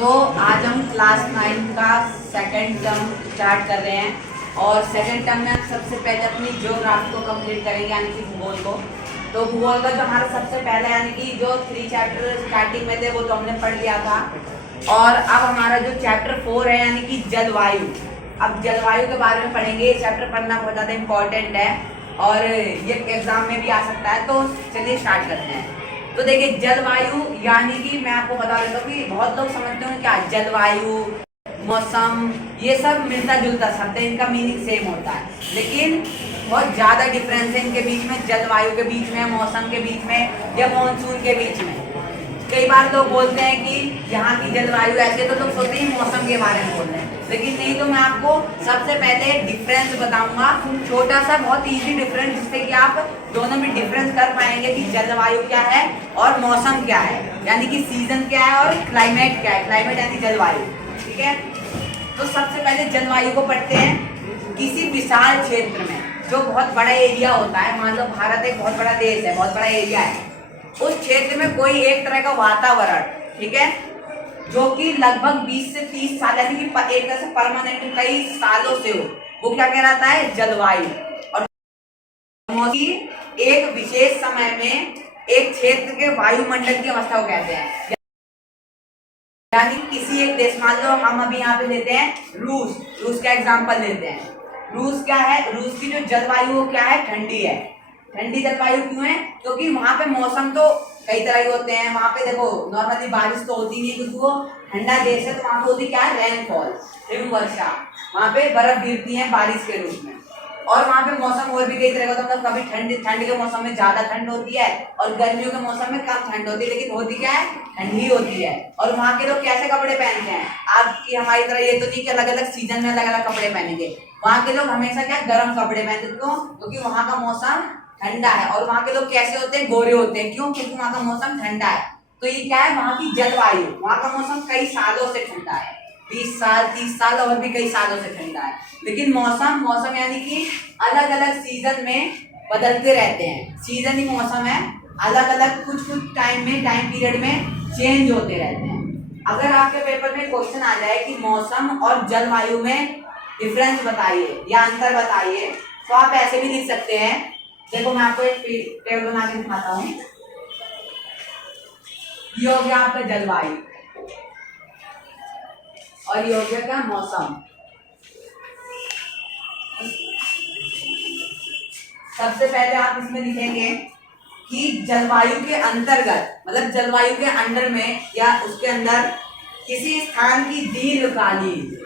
तो आज हम क्लास 9 का सेकंड टर्म स्टार्ट कर रहे हैं और सेकंड टर्म में हम सबसे पहले अपनी ज्योग्राफी को कंप्लीट करेंगे यानी कि भूगोल को। तो भूगोल का जो हमारा सबसे पहले यानी कि जो 3 चैप्टर स्टार्टिंग में थे वो तो हमने पढ़ लिया था और अब हमारा जो चैप्टर 4 है यानी कि जलवायु। अब जलवायु के बारे में पढ़ेंगे। ये चैप्टर पढ़ना बहुत ज़्यादा इम्पोर्टेंट है और ये एग्जाम में भी आ सकता है। तो चलिए स्टार्ट करते हैं। तो देखिए जलवायु यानी कि मैं आपको बता देता हूँ कि बहुत लोग समझते हैं क्या जलवायु मौसम ये सब मिलता जुलता शब्द है, इनका मीनिंग सेम होता है लेकिन बहुत ज़्यादा डिफरेंस है इनके बीच में, जलवायु के बीच में, मौसम के बीच में या मानसून के बीच में। कई बार लोग बोलते हैं कि यहाँ की जलवायु ऐसे, तो लोग सोचते हैं मौसम के बारे में बोल रहे हैं, लेकिन नहीं। तो मैं आपको सबसे पहले डिफरेंस बताऊंगा, छोटा सा बहुत इजी डिफरेंस, जिससे कि आप दोनों में डिफरेंस कर पाएंगे कि जलवायु क्या है और मौसम क्या है, यानी कि सीजन क्या है और क्लाइमेट क्या है। क्लाइमेट यानी जलवायु, ठीक है। तो सबसे पहले जलवायु को पढ़ते हैं। किसी विशाल क्षेत्र में जो बहुत बड़ा एरिया होता है, मान लो भारत एक बहुत बड़ा देश है, बहुत बड़ा एरिया है, उस क्षेत्र में कोई एक तरह का वातावरण, ठीक है, जो कि लगभग 20 से 30 साल यानी कि एक तरह से परमानेंट कई सालों से हो, वो क्या कहलाता है, जलवायु। और एक विशेष समय में एक क्षेत्र के वायुमंडल की अवस्था को कहते हैं। यानी किसी एक देश, मान लो हम अभी यहाँ पे लेते हैं रूस का एग्जांपल लेते हैं। रूस क्या है, रूस की जो जलवायु क्या है, ठंडी है। ठंडी जलवायु क्यों है, क्योंकि वहाँ पे मौसम तो कई तरह के होते हैं। वहाँ पे देखो नॉर्मली बारिश तो होती नहीं क्योंकि वो ठंडा देश है, तो वहाँ पे होती क्या है, रेनफॉल, हिमवर्षा, वहाँ पे बर्फ गिरती है बारिश के रूप में। और वहाँ पे मौसम और भी कई तरह का, मतलब कभी ठंड के मौसम में ज्यादा ठंड होती है और गर्मियों के मौसम में कम ठंड होती है, लेकिन होती क्या है, ठंडी होती है। और वहाँ के लोग कैसे कपड़े पहनते हैं, आपकी हमारी तरह ये तो नहीं कि अलग अलग सीजन में अलग अलग कपड़े पहनेंगे। वहाँ के लोग हमेशा क्या, गर्म कपड़े पहनते हैं। क्यों, क्योंकि वहाँ का मौसम ठंडा है। और वहाँ के लोग कैसे होते हैं, गोरे होते हैं। क्यों, क्योंकि वहाँ का मौसम ठंडा है। तो ये क्या है, वहाँ की जलवायु, वहाँ का मौसम कई सालों से ठंडा है, 20 साल 30 साल और भी कई सालों से ठंडा है। लेकिन मौसम यानी कि अलग अलग सीजन में बदलते रहते हैं। सीजन ही मौसम है, अलग अलग कुछ टाइम पीरियड में चेंज होते रहते हैं। अगर आपके पेपर में क्वेश्चन आ जाए कि मौसम और जलवायु में डिफरेंस बताइए या अंतर बताइए, तो आप ऐसे भी लिख सकते हैं। देखो मैं आपको एक टेबल बना के दिखाता हूँ। ये हो गया आपका जलवायु और ये हो गया क्या, मौसम। सबसे पहले आप इसमें लिखेंगे कि जलवायु के अंतर्गत, मतलब जलवायु के अंडर में या उसके अंदर किसी स्थान की दीर्घकालीन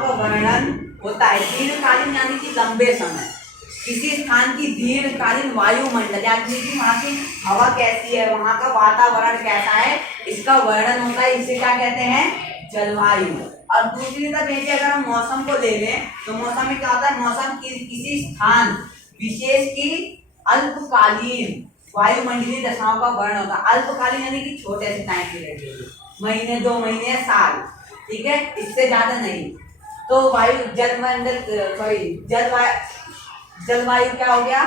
वर्णन होता है। दीर्घकालीन यानी कि लंबे समय, किसी स्थान की दीर्घकालीन वायुमंडल यानी कि वहाँ की हवा कैसी है, वहाँ का वातावरण कैसा है, इसका वर्णन होता है। इसे क्या कहते हैं, जलवायु। और दूसरी तरफ देखिए, अगर हम मौसम को ले लें तो मौसम में क्या होता है, मौसम किसी स्थान विशेष की अल्पकालीन वायुमंडलीय दशाओं का वर्णन होता है। अल्पकालीन यानी कि छोटे से टाइम पीरियड के लिए, महीने 2 महीने साल, ठीक है, इससे ज्यादा नहीं। तो जलवायु क्या हो गया,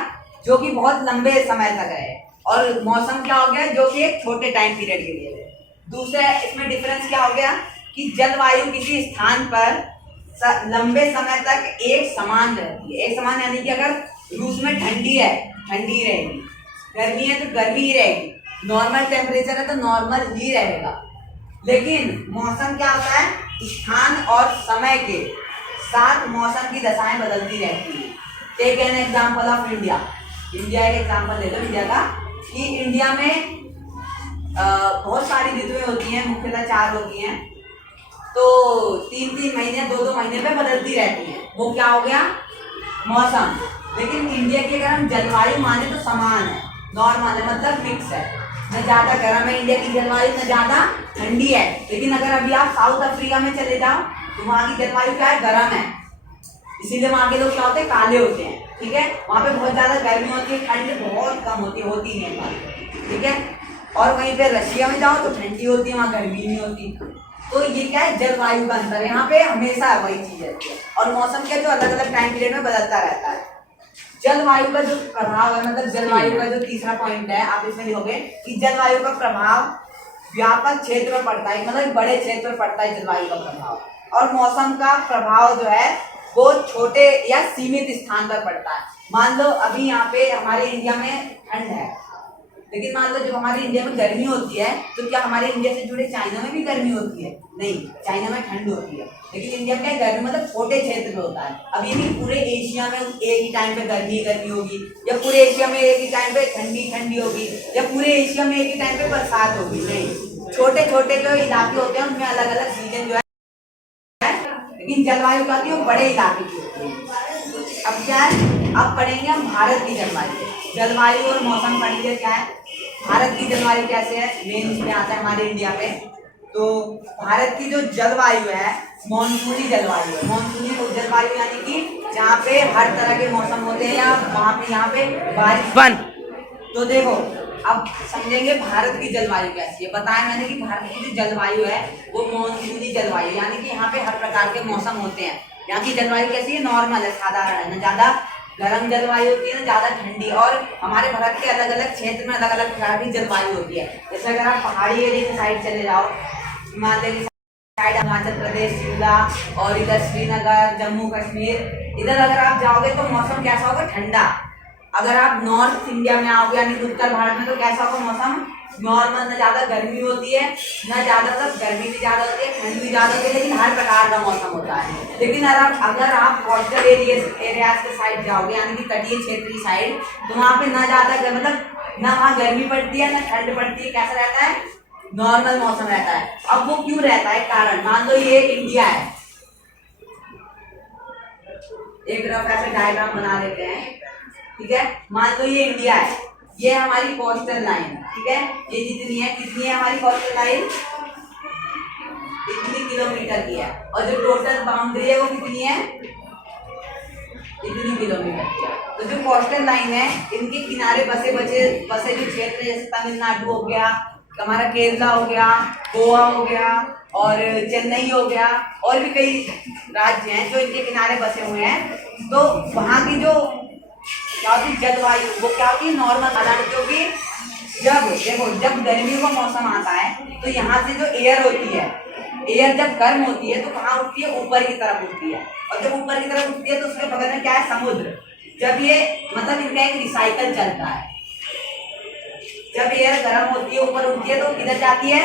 जो कि बहुत लंबे समय तक है। और मौसम क्या हो गया, जो कि एक छोटे टाइम पीरियड के लिए है। दूसरा इसमें डिफरेंस क्या हो गया कि जलवायु किसी स्थान पर लंबे समय तक एक समान रहती है। एक समान यानी कि अगर रूस में ठंडी है, ठंडी रहेगी, गर्मी है तो गर्मी ही रहेगी, नॉर्मल टेम्परेचर है तो नॉर्मल ही रहेगा। लेकिन मौसम क्या होता है, स्थान और समय के साथ मौसम की दशाएं बदलती रहती हैं। Take an example of India एक एग्जाम्पल ले लो इंडिया का, कि इंडिया में बहुत सारी ऋतुएं होती हैं, मुख्यतः 4 होती हैं, तो 3-3 महीने 2-2 महीने पे बदलती रहती हैं। वो क्या हो गया, मौसम। लेकिन इंडिया की अगर हम जलवायु माने तो समान है, नॉर्मल है, मतलब फिक्स है। न ज्यादा गर्म है इंडिया की जलवायु, न ज्यादा ठंडी है। लेकिन अगर अभी आप साउथ अफ्रीका में चले जाओ तो वहाँ की जलवायु क्या है, गर्म है, इसीलिए वहाँ के लोग क्या होते हैं, काले होते हैं, ठीक है। वहाँ पे बहुत ज्यादा गर्मी होती है, ठंड बहुत कम होती नहीं है, ठीक है। और वहीं पे रशिया में जाओ तो ठंडी होती है, वहाँ गर्मी नहीं होती। तो ये क्या है, जलवायु का अंतर है। यहाँ पे हमेशा वही चीज रहती है। और मौसम क्या, जो अलग अलग टाइम पीरियड में बदलता रहता है। जलवायु का जो प्रभाव है, मतलब जलवायु का जो तीसरा पॉइंट है, आप इसमें लिखोगे कि जलवायु का प्रभाव व्यापक क्षेत्र में पड़ता है, मतलब बड़े क्षेत्र में पड़ता है जलवायु का प्रभाव। और मौसम का प्रभाव जो है वो छोटे या सीमित स्थान पर पड़ता है। मान लो अभी यहाँ पे हमारे इंडिया में ठंड है, लेकिन मान लो जब हमारे इंडिया में गर्मी होती है तो क्या हमारे इंडिया से जुड़े चाइना में भी गर्मी होती है? नहीं, चाइना में ठंड होती है, लेकिन इंडिया में गर्मी मतलब छोटे क्षेत्र में होता है। अब ये नहीं पूरे एशिया में एक ही टाइम पे गर्मी होगी, या पूरे एशिया में एक ही टाइम पे ठंडी होगी, या पूरे एशिया में एक ही टाइम पे बरसात होगी। नहीं, छोटे छोटे जो इलाके होते हैं उनमें अलग अलग सीजन जो है, लेकिन जलवायु का वो बड़े इलाके की होती है। अब क्या है, अब पढ़ेंगे हम भारत की जलवायु और मौसम पढ़ेंगे। क्या है भारत की जलवायु, कैसे है, मेन इसमें आता है हमारे इंडिया पे। तो भारत की जो जलवायु है मानसूनी जलवायु है। मानसूनी जलवायु यानी कि जहाँ पे हर तरह के मौसम होते हैं, या वहाँ पे यहाँ पे बारिश। तो देखो अब समझेंगे भारत की जलवायु कैसी है। बताया मैंने कि भारत की जो जलवायु है वो मानसूनी जलवायु, यानी कि यहाँ पे हर प्रकार के मौसम होते हैं। यहाँ की जलवायु कैसी है, नॉर्मल है, साधारण है, न ज्यादा गर्म जलवायु होती है, ना ज्यादा ठंडी। और हमारे भारत के अलग अलग क्षेत्र में अलग अलग प्रकार की जलवायु होती है। जैसे अगर आप पहाड़ी एरिया की साइड चले जाओ, हिमालय की साइड, हिमाचल प्रदेश, शिमला, और इधर श्रीनगर, जम्मू कश्मीर, इधर अगर आप जाओगे तो मौसम कैसा होगा, ठंडा। अगर आप नॉर्थ इंडिया में आओगे यानी उत्तर भारत में, तो कैसा होगा मौसम, नॉर्मल, न ज्यादा गर्मी होती है, न ज्यादातर गर्मी भी ज्यादा होती है, ठंड भी ज्यादा होती है, लेकिन हर प्रकार का मौसम होता है। लेकिन अगर आप कोस्टल एरियाज के साइड जाओगे, यानी कि तटीय क्षेत्र की साइड, तो वहाँ पे न ज्यादा मतलब न वहाँ गर्मी पड़ती है, न ठंड पड़ती है, कैसा रहता है, नॉर्मल मौसम रहता है। अब वो क्यों रहता है, कारण, मान लो ये इंडिया है, एक रफ ऐसे डायग्राम बना लेते हैं, ठीक है। मान लो ये इंडिया है, ये हमारी कोस्टल लाइन, ठीक है, ये जितनी है हमारी कोस्टल लाइन, इतनी किलोमीटर की है, और जो टोटल बाउंड्री है वो कितनी है, इतनी किलोमीटर की है। तो जो कोस्टल लाइन है, इनके किनारे बसे जो क्षेत्र, जैसे तमिलनाडु हो गया, हमारा केरला हो गया, गोवा हो गया, और चेन्नई हो गया, और भी कई राज्य हैं जो इनके किनारे बसे हुए हैं। तो वहाँ की जो क्या होती जलवायु, वो क्या होती है, नॉर्मल हालात, क्योंकि जब गर्मियों का मौसम आता है तो यहाँ से जो एयर होती है, एयर जब गर्म होती है तो कहाँ उठती है, ऊपर की तरफ उठती है, और जब ऊपर की तरफ उठती है तो उसके बगल में क्या है, समुद्र। जब ये मतलब इनका एक रिसाइकल चलता है, जब एयर गर्म होती है ऊपर उठती है तो किधर जाती है,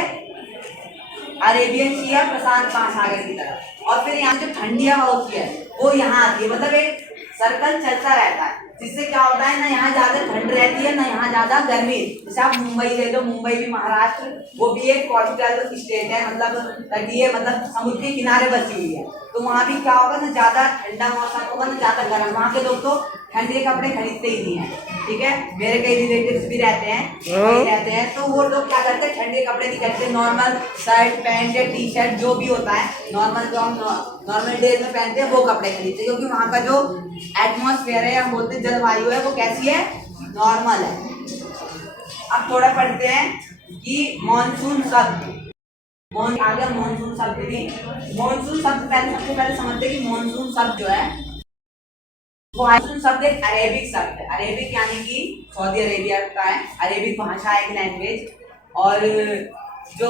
अरेबियन सी या प्रशांत महासागर की तरफ, और फिर यहाँ जो ठंडी हवा होती है वो यहाँ आती है। मतलब एक सर्कल चलता रहता है, जिससे क्या होता है, ना यहाँ ज्यादा ठंड रहती है, ना यहाँ ज्यादा गर्मी। जैसे आप मुंबई ले लो, मुंबई भी महाराष्ट्र, वो भी एक कोस्टल स्टेट है, मतलब तटीय, मतलब समुद्र के किनारे बसी हुई है। तो वहाँ भी क्या होगा, ना ज्यादा ठंडा मौसम होगा, ना ज्यादा गर्म। वहाँ के लोग तो ठंडे कपड़े खरीदते ही नहीं है, ठीक है। मेरे कई रिलेटिव्स भी रहते हैं, तो वो लोग क्या करते हैं, ठंडे कपड़े नहीं खरीदते, नॉर्मल शर्ट पैंट या टी शर्ट जो भी होता है, नॉर्मल जो हम नॉर्मल डेज में पहनते हैं वो कपड़े खरीदते हैं, क्योंकि वहाँ का जो एटमॉस्फेयर है, हम बोलते हैं जलवायु है, वो कैसी है, नॉर्मल है। अब थोड़ा पढ़ते हैं कि मानसून शब्द, आ गया मानसून शब्द भी। मानसून शब्द सबसे पहले समझते हैं कि मानसून शब्द जो है वो मानसून शब्द एक अरेबिक शब्द है। अरेबिक यानी कि सऊदी अरेबिया का है, अरेबिक भाषा एक लैंग्वेज, और जो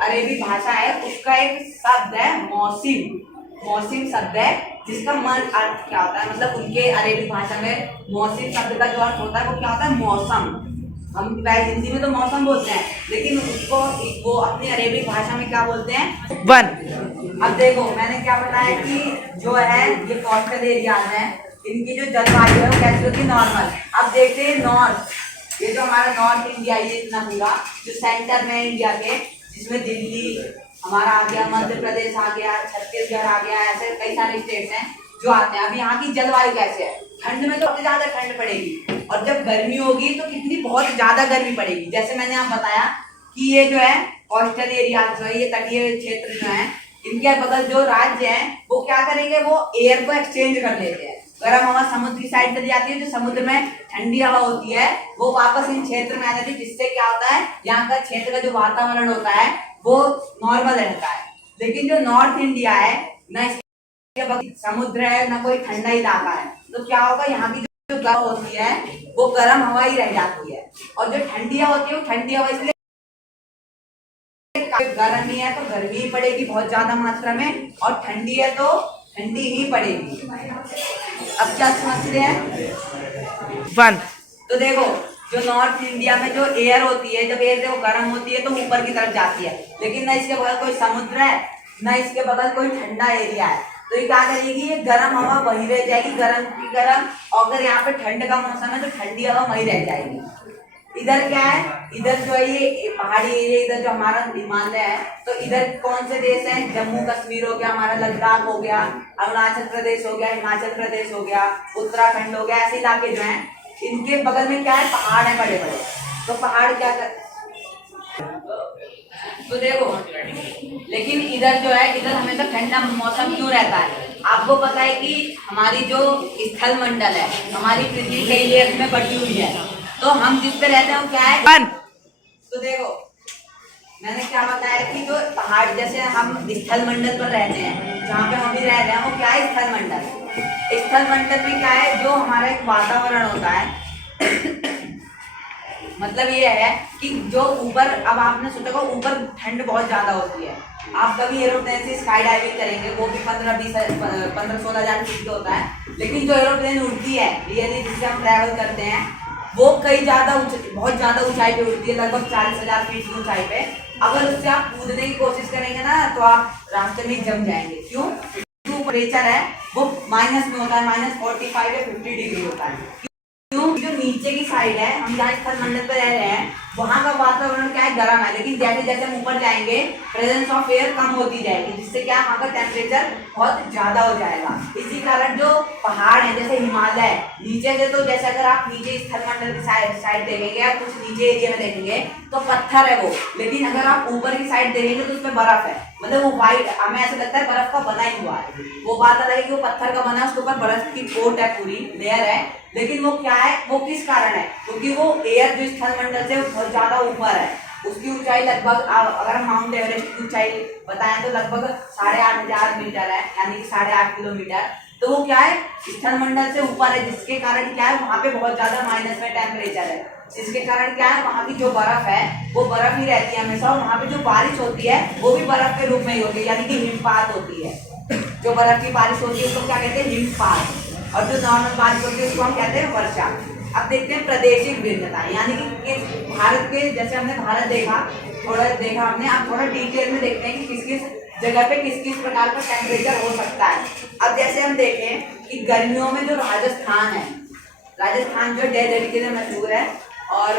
अरेबिक भाषा है उसका एक शब्द है मौसिम शब्द है, जिसका अर्थ क्या होता है, मतलब उनके अरेबिक भाषा में मौसिम शब्द का जो अर्थ होता है वो क्या होता है, मौसम। हम हिंदी में तो मौसम बोलते हैं, लेकिन उसको वो अपनी अरेबिक भाषा में क्या बोलते हैं, वन। अब देखो मैंने क्या बताया कि जो है ये कोस्टल एरिया है, इनकी जो जलवायु है वो कैसी होती है, नॉर्मल। अब देखते हैं नॉर्थ, ये जो हमारा नॉर्थ इंडिया, ये इतना पूरा जो सेंटर में इंडिया के, जिसमें दिल्ली हमारा आ गया, मध्य प्रदेश आ गया, छत्तीसगढ़ आ गया, ऐसे कई सारे स्टेट्स हैं जो आते हैं। अब यहाँ की जलवायु कैसे है, ठंड में तो सबसे ज्यादा ठंड पड़ेगी, और जब गर्मी होगी तो कितनी बहुत ज्यादा गर्मी पड़ेगी। जैसे मैंने आप बताया कि ये जो है कोस्टल एरिया जो है, ये तटीय क्षेत्र जो है, इनके बगल जो राज्य हैं वो क्या करेंगे, वो एयर को एक्सचेंज कर लेते हैं। गर्म हवा समुद्र की साइड चली जाती है, जो समुद्र में ठंडी हवा होती है वो वापस इन क्षेत्र में आ जाती है, जिससे क्या होता है, यहाँ का क्षेत्र का जो वातावरण होता है वो नॉर्मल रहता है। लेकिन जो नॉर्थ इंडिया है, न समुद्र है, ना कोई ठंडा इलाका है, तो क्या होगा, यहाँ की जो हवा होती है वो गर्म हवा ही रह जाती है, और जो ठंडी हवा होती है वो ठंडी हवा इसलिए गर्म ही है तो गर्मी ही पड़ेगी बहुत ज्यादा मात्रा में, और ठंडी है तो ठंडी ही पड़ेगी। अब क्या समझते हैं? वन। तो देखो, जो नॉर्थ इंडिया में जो एयर होती है, जब एयर देखो गर्म होती है तो ऊपर की तरफ जाती है, लेकिन ना इसके बगल कोई समुद्र है ना इसके बगल कोई ठंडा एरिया है, तो ये क्या करेगी, ये गर्म हवा वहीं रह जाएगी, गर्म की गर्म। और अगर यहाँ पे ठंड का मौसम है तो ठंडी हवा वहीं रह जाएगी। इधर क्या है, इधर जो है ये पहाड़ी एरिया, इधर जो हमारा हिमालय है, तो इधर कौन से देश हैं, जम्मू कश्मीर हो गया, हमारा लद्दाख हो गया, अरुणाचल प्रदेश हो गया, हिमाचल प्रदेश हो गया, उत्तराखंड हो गया, ऐसे इलाके जो हैं इनके बगल में क्या है, पहाड़ है बड़े बड़े। तो पहाड़ क्या कर, तो देखो, लेकिन इधर जो है, इधर हमेशा ठंडा मौसम क्यों रहता है? आपको पता है कि हमारी जो स्थल मंडल है, हमारी पृथ्वी कई लेयर्स में बटी हुई है, तो हम जिस पे रहते हैं वो क्या है? तो देखो, मैंने क्या बताया कि जो पहाड़, जैसे हम स्थल मंडल पर रहते हैं, जहाँ पे हम भी रह रहे हैं वो क्या है, स्थल मंडल। स्थल मंडल में क्या है, जो हमारा एक वातावरण होता है मतलब ये है कि जो ऊपर, अब आपने सोचा होगा ऊपर ठंड बहुत ज्यादा होती है, आप कभी एरोप्लेन से स्काई डाइविंग करेंगे, वो भी 15-16 हजार फीट का होता है, लेकिन जो एरोप्लेन उड़ती है रियली, जिससे हम ट्रैवल करते हैं, वो कई ज्यादा बहुत ज्यादा ऊंचाई पे उड़ती है, लगभग 40,000 फीट की ऊंचाई पे। अगर उससे आप कूदने की कोशिश करेंगे ना तो आप रास्ते में जम जाएंगे। क्यों? टेम्परेचर है वो माइनस में होता है, -45 या 50 डिग्री होता है। क्यों? जो नीचे की साइड है, हम जहाँ स्थल मंडल पर रह रहे हैं, वहाँ का वातावरण क्या है, गर्म है, लेकिन जैसे जैसे हम ऊपर जाएंगे प्रेजेंस ऑफ एयर कम होती जाएगी, जिससे क्या वहाँ का टेम्परेचर बहुत ज्यादा हो जाएगा। इसी कारण जो पहाड़ है, जैसे हिमालय, नीचे से, तो जैसे अगर आप नीचे स्थल मंडल की साइड देखेंगे या कुछ नीचे एरिया में देखेंगे तो पत्थर है वो, लेकिन अगर आप ऊपर की साइड देखेंगे तो उसमें बर्फ है, मतलब वो व्हाइट, हमें ऐसा लगता है बर्फ का बना ही हुआ है। वो बात अलग है कि वो पत्थर का बना है, उसके ऊपर बर्फ की कोट है, पूरी लेयर है, लेकिन वो क्या है, वो किस कारण है, क्योंकि वो एयर जो स्थल मंडल से बहुत ज्यादा ऊपर है, उसकी ऊंचाई लगभग, अगर हम माउंट एवरेस्ट की ऊंचाई बताएं तो लगभग 8,500 मीटर है, यानी कि 8.5 किलोमीटर। तो वो क्या है, स्थल मंडल से ऊपर है, जिसके कारण क्या है, वहाँ पे बहुत ज्यादा माइनस में टेम्परेचर है, जिसके कारण क्या है, वहाँ की जो बर्फ है वो बर्फ ही रहती है हमेशा, और वहाँ पे जो बारिश होती है वो भी बर्फ के रूप में ही होती है, यानी कि हिमपात होती है। जो बर्फ की बारिश होती है उसको क्या कहते हैं, हिमपात, और जो नॉर्मल बारिश होती है उसको हम कहते हैं वर्षा। अब देखते हैं प्रादेशिक भिन्नता, यानी कि भारत के, जैसे हमने भारत देखा, थोड़ा देखा हमने, अब थोड़ा डिटेल में देखते हैं कि किस किस जगह पे किस किस प्रकार का टेम्परेचर हो सकता है। अब जैसे हम देखें कि गर्मियों में जो राजस्थान है, राजस्थान जो डेजर्ट के लिए मशहूर है, और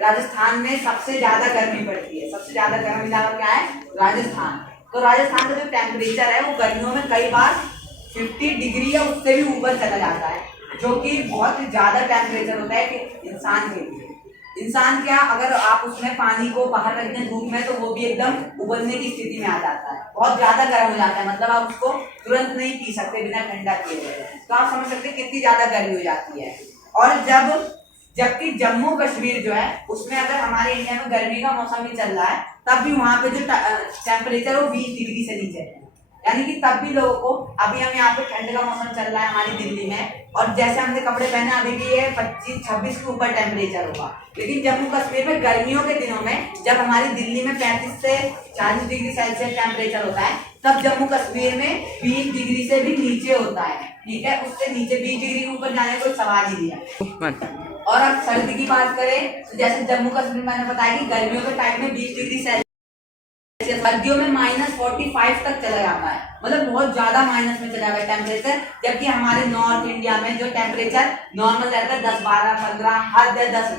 राजस्थान में सबसे ज्यादा गर्मी पड़ती है, सबसे ज्यादा गर्म इलाका क्या है, राजस्थान। तो राजस्थान का जो टेम्परेचर है वो गर्मियों में कई बार 50 डिग्री या उससे भी ऊपर चला जाता है, जो कि बहुत ज्यादा टेम्परेचर होता है कि इंसान के लिए। इंसान क्या, अगर आप उसमें पानी को बाहर रख दें धूप में तो वो भी एकदम उबलने की स्थिति में आ जाता है, बहुत ज्यादा गर्म हो जाता है, मतलब आप उसको तुरंत नहीं पी सकते बिना ठंडा किए। तो आप समझ सकते हैं कितनी ज्यादा गर्मी हो जाती है। और जबकि जम्मू कश्मीर जो है उसमें अगर हमारे इंडिया में गर्मी का मौसम भी चल रहा है, तब भी वहाँ पे जो टेम्परेचर वो 20 डिग्री से नीचे है, यानी कि तब भी लोगों को, अभी हम यहाँ पे ठंड का मौसम चल रहा है हमारी दिल्ली में, और जैसे हमने कपड़े पहने अभी भी ये 25-26 के ऊपर टेम्परेचर होगा, लेकिन जम्मू कश्मीर में गर्मियों के दिनों में जब हमारी दिल्ली में 35 से 40 डिग्री सेल्सियस टेम्परेचर होता है, तब जम्मू कश्मीर में 20 डिग्री से भी नीचे होता है। ठीक है, उससे नीचे 20 डिग्री के ऊपर जाने का कोई सवाल ही नहीं है। और अब सर्दी की बात करें तो जैसे जम्मू कश्मीर मैंने बताया कि गर्मियों के टाइम में 20 डिग्री सेल्सियस, सर्दियों में -45 तक चला जाता है, मतलब बहुत ज्यादा माइनस में चला गया टेम्परेचर। जबकि हमारे नॉर्थ इंडिया में जो टेम्परेचर नॉर्मल रहता है 10, 12, 15, हर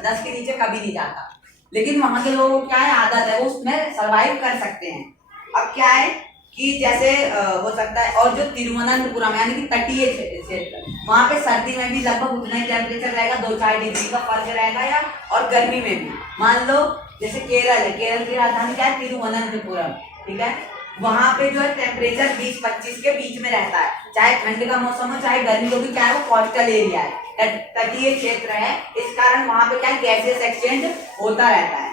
10 के नीचे कभी नहीं जाता, लेकिन वहां के लोगों को क्या है, आदत है, वो उसमें सर्वाइव कर सकते हैं। अब क्या है कि जैसे हो सकता है, और जो तिरुवनंतपुरम यानी कि तटीय क्षेत्र, वहाँ पे सर्दी में भी लगभग उतना ही टेम्परेचर रहेगा, 2-4 डिग्री का फर्क रहेगा, या और गर्मी में भी। मान लो जैसे केरल है, केरल की राजधानी क्या है, तिरुवनंतपुरम, ठीक है, वहाँ पे जो है टेम्परेचर 20-25 के बीच में रहता है, चाहे ठंड का मौसम हो चाहे गर्मी हो, भी क्या है वो कोस्टल एरिया है, तटीय क्षेत्र है, इस कारण वहाँ पे क्या है, गैसेस एक्सचेंज होता रहता है।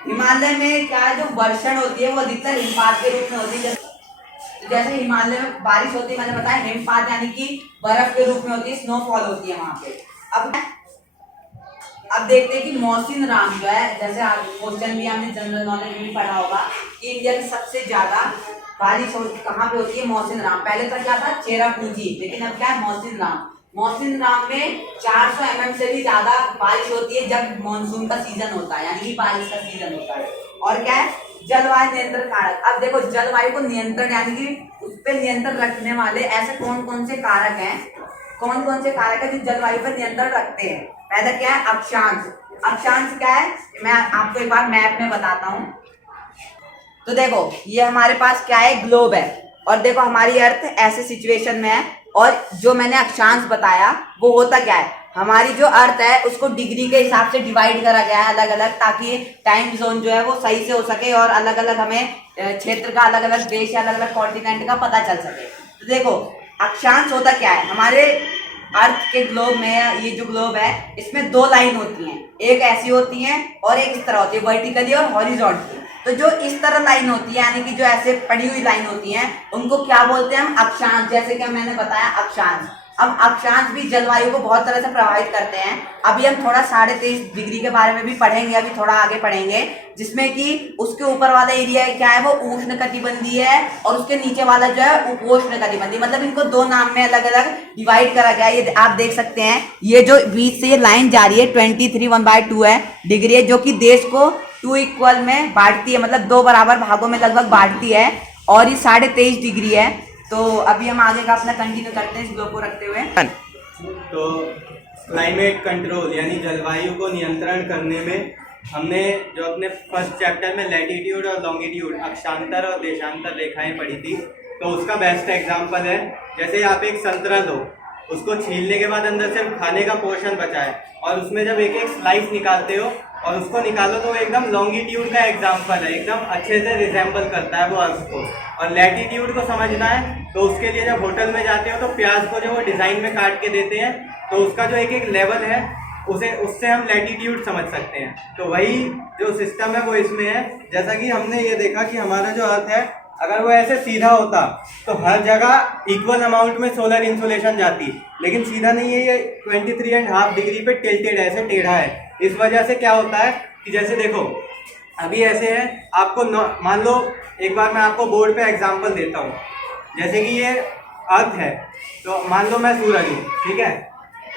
हिमालय में क्या है, जो वर्षण होती है वो अधिकतर हिमपात के रूप में होती है, जैसे हिमालय में बारिश होती है, मैंने बताया हिमपात यानी कि बर्फ के रूप में होती है, स्नोफॉल होती है वहां पे। अब अब देखते हैं कि मौसिन राम जो है, जैसे क्वेश्चन भी हमने जनरल नॉलेज में भी पढ़ा होगा कि इंडिया में सबसे ज्यादा बारिश कहाँ पे होती है? मौसिन राम। पहले तो क्या था? चेरापूंजी, लेकिन अब क्या है? मौसिन राम। मौसिन राम में 400 mm से भी ज्यादा बारिश होती है जब मानसून का सीजन होता है, यानी कि बारिश का सीजन होता है। और क्या है? जलवायु नियंत्रण कारक। अब देखो, जलवायु को नियंत्रण यानी कि उस पर नियंत्रण रखने वाले ऐसे कौन कौन से कारक हैं, कौन कौन से कारक है जो जलवायु पर नियंत्रण रखते हैं? पहला क्या है? अक्षांश। अक्षांश क्या है? मैं आपको एक बार मैप में बताता हूँ। तो देखो, ये हमारे पास क्या है? ग्लोब है। और देखो, हमारी अर्थ ऐसे सिचुएशन में है, और जो मैंने अक्षांश बताया वो होता क्या है? हमारी जो अर्थ है उसको डिग्री के हिसाब से डिवाइड करा गया है अलग अलग, ताकि टाइम जोन जो है वो सही से हो सके और अलग अलग हमें क्षेत्र का, अलग अलग देश या अलग अलग कॉन्टिनेंट का पता चल सके। तो देखो, अक्षांश होता क्या है? हमारे अर्थ के ग्लोब में, ये जो ग्लोब है इसमें दो लाइन होती हैं, एक ऐसी होती है और एक इस तरह होती है, वर्टिकली और हॉरिजॉन्टली। तो जो इस तरह लाइन होती है, यानी कि जो ऐसे पड़ी हुई लाइन होती है, उनको क्या बोलते हैं हम? अक्षांश। जैसे कि मैंने बताया, अक्षांश। अब अक्षांश भी जलवायु को बहुत तरह से प्रभावित करते हैं। अभी हम थोड़ा 23.5 डिग्री के बारे में भी पढ़ेंगे, अभी थोड़ा आगे पढ़ेंगे, जिसमें कि उसके ऊपर वाला एरिया क्या है? वो उष्ण कटिबंधीय है, और उसके नीचे वाला जो है उपोष्ण कटिबंधीय। मतलब इनको दो नाम में अलग अलग डिवाइड करा गया है। ये आप देख सकते हैं, ये जो बीच से ये लाइन जा रही है 23 1/2 है डिग्री है, जो कि देश को 2 इक्वल में बांटती है, मतलब 2 बराबर भागों में लगभग बांटती है, और ये 23.5 डिग्री है। तो अभी हम आगे का अपना कंटिन्यू करते हैं इस ग्लोब को रखते हुए। तो क्लाइमेट कंट्रोल यानी जलवायु को नियंत्रण करने में हमने जो अपने फर्स्ट चैप्टर में लैटिट्यूड और लॉन्गिट्यूड, अक्षांतर और देशांतर रेखाएं पढ़ी थी, तो उसका बेस्ट एग्जांपल है, जैसे आप एक संतरा लो, उसको छीलने के बाद अंदर सिर्फ खाने का पोर्शन बचा है, और उसमें जब एक एक स्लाइस निकालते हो और उसको निकालो तो वो एकदम लॉन्गिट्यूड का एग्जांपल है, एकदम अच्छे से रिजेंबल करता है वो अर्थ को। और लैटिट्यूड को समझना है तो उसके लिए जब होटल में जाते हो तो प्याज को जो वो डिज़ाइन में काट के देते हैं, तो उसका जो एक एक लेवल है उससे हम लैटिट्यूड समझ सकते हैं। तो वही जो सिस्टम है वो इसमें है। जैसा कि हमने ये देखा कि हमारा जो अर्थ है, अगर वो ऐसे सीधा होता तो हर जगह इक्वल अमाउंट में सोलर इंसुलेशन जाती, लेकिन सीधा नहीं है, ये 23.5 डिग्री पे टिल्टेड है, ऐसे टेढ़ा है। इस वजह से क्या होता है कि जैसे देखो, अभी ऐसे है, आपको मान लो, एक बार मैं आपको बोर्ड पे एग्जांपल देता हूँ। जैसे कि ये अर्थ है, तो मान लो मैं सूरज हूँ, ठीक है,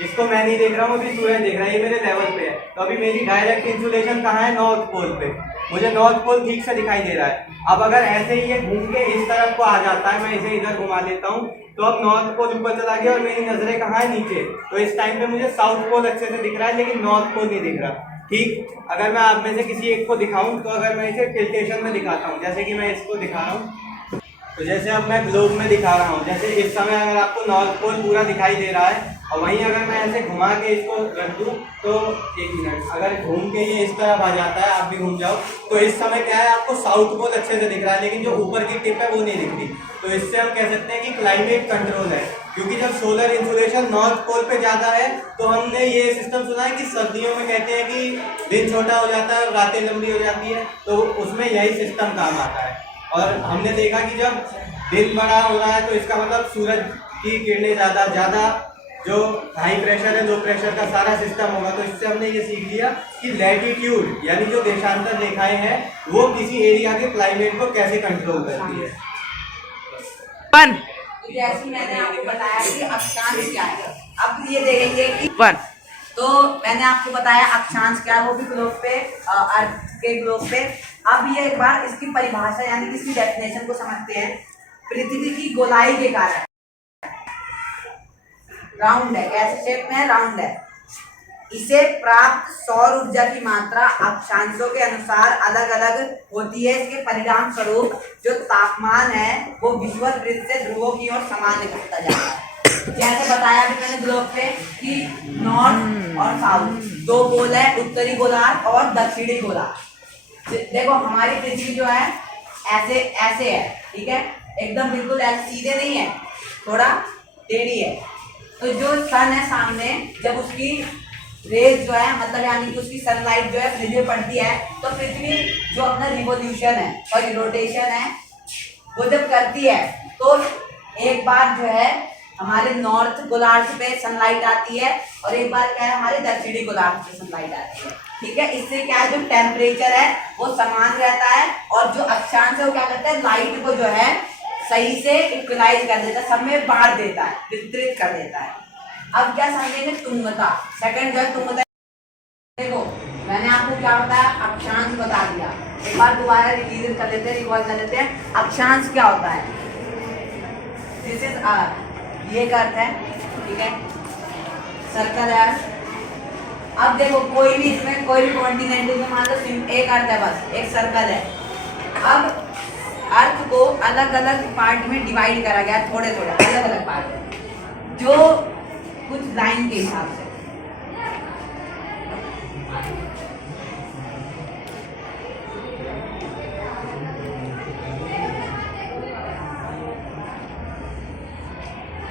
इसको मैं नहीं देख रहा हूँ, अभी सूरज देख रहा है, ये मेरे लेवल पे है। तो अभी मेरी डायरेक्ट इंसुलेशन कहाँ है? नॉर्थ पोल पे, मुझे नॉर्थ पोल ठीक से दिखाई दे रहा है। अब अगर ऐसे ही ये घूम के इस तरफ को आ जाता है, मैं इसे इधर घुमा लेता हूँ, तो अब नॉर्थ पोल ऊपर चला गया और मेरी नजरें कहाँ है? नीचे। तो इस टाइम पे मुझे साउथ पोल अच्छे से दिख रहा है, लेकिन नॉर्थ पोल नहीं दिख रहा। ठीक, अगर मैं आप में से किसी एक को दिखाऊं, तो अगर मैं इसे टिल्टेशन में दिखाता हूं, जैसे कि मैं इसको दिखा रहा हूं, तो जैसे अब मैं ग्लोब में दिखा रहा हूं, जैसे इस समय अगर आपको नॉर्थ पोल पूरा दिखाई दे रहा है, और वहीं अगर मैं ऐसे घुमा के इसको रख दूं, तो एक मिनट, अगर घूम के ये इस तरफ आ जाता है, आप भी घूम जाओ, तो इस समय क्या है, आपको साउथ पोल अच्छे से दिख रहा है, लेकिन जो ऊपर की टिप है वो नहीं दिख रही। तो इससे हम कह सकते हैं कि क्लाइमेट कंट्रोल है, क्योंकि जब सोलर इंसुलेशन नॉर्थ पोल पे ज़्यादा है, तो हमने ये सिस्टम सुना है कि सर्दियों में कहते हैं कि दिन छोटा हो जाता है और रातें लंबी हो जाती है, तो उसमें यही सिस्टम काम आता है। और हमने देखा कि जब दिन बड़ा हो रहा है, तो इसका मतलब सूरज की किरणें ज़्यादा जो हाई प्रेशर है, लो प्रेशर का सारा सिस्टम होगा। तो इससे हमने ये सीख लिया कि लैटिट्यूड यानी जो देशांतर रेखाएं हैं, वो किसी एरिया के क्लाइमेट को कैसे कंट्रोल करती है। तो जैसे मैंने आपको बताया कि अक्षांश क्या है, अब ये देखेंगे कि तो मैंने आपको बताया अक्षांश क्या है, वो भी ग्लोब पे, अर्थ के ग्लोब पे। अब ये एक बार इसकी परिभाषा यानी कि इसकी डेफिनेशन को समझते हैं। पृथ्वी की गोलाई के कारण राउंड है, कैसे शेप में है? राउंड है। इसे प्राप्त सौर ऊर्जा की मात्रा अक्षांशों के अनुसार अलग अलग होती है। इसके परिणाम स्वरूप जो तापमान है वो विषुववृत्त से ध्रुवों की ओर सामान्य घटता जाता है। जैसे बताया अभी मैंने ग्लोब पे कि नॉर्थ और साउथ दो गोल है, उत्तरी गोलार्ध और दक्षिणी गोलार्ध। देखो, हमारी पृथ्वी जो है ऐसे ऐसे है, ठीक है, एकदम बिल्कुल ऐसे सीधे नहीं है, थोड़ा टेढ़ी है। तो जो सन है सामने, जब उसकी रेज जो है, मतलब यानी कि उसकी सनलाइट जो है पृथ्वी में पड़ती है, तो पृथ्वी जो अपना रिवोल्यूशन है और रोटेशन है वो जब करती है, तो एक बार जो है हमारे नॉर्थ गोलार्ध पे सनलाइट आती है और एक बार क्या है हमारे दक्षिणी गोलार्ध पे सनलाइट आती है। ठीक है, इससे क्या है जो टेम्परेचर है वो समान रहता है और जो अक्षांश है वो क्या करता है लाइट को जो है सही से इक्वलाइज कर देता है, सब में बांट देता है, वितरित कर देता है। अब क्या समझेंगे तुंगता। सेकंड जो है तुंगता, देखो मैंने आपको क्या बताया, अक्षांश बता दिया। एक बार दोबारा रिवीजन कर लेते हैं, रिकॉल कर लेते हैं। अक्षांश क्या होता है, दिस इज आर, ये अर्थ है, ठीक है, सर्कल है। अब देखो कोई भी इसमें कोई भी कॉन्टिनेंट में मान लो एक अर्थ है, बस एक सर्कल है। अब अर्थ को अलग अलग पार्ट में डिवाइड करा गया, थोड़े थोड़े अलग अलग पार्ट, जो कुछ लाइन के हिसाब से।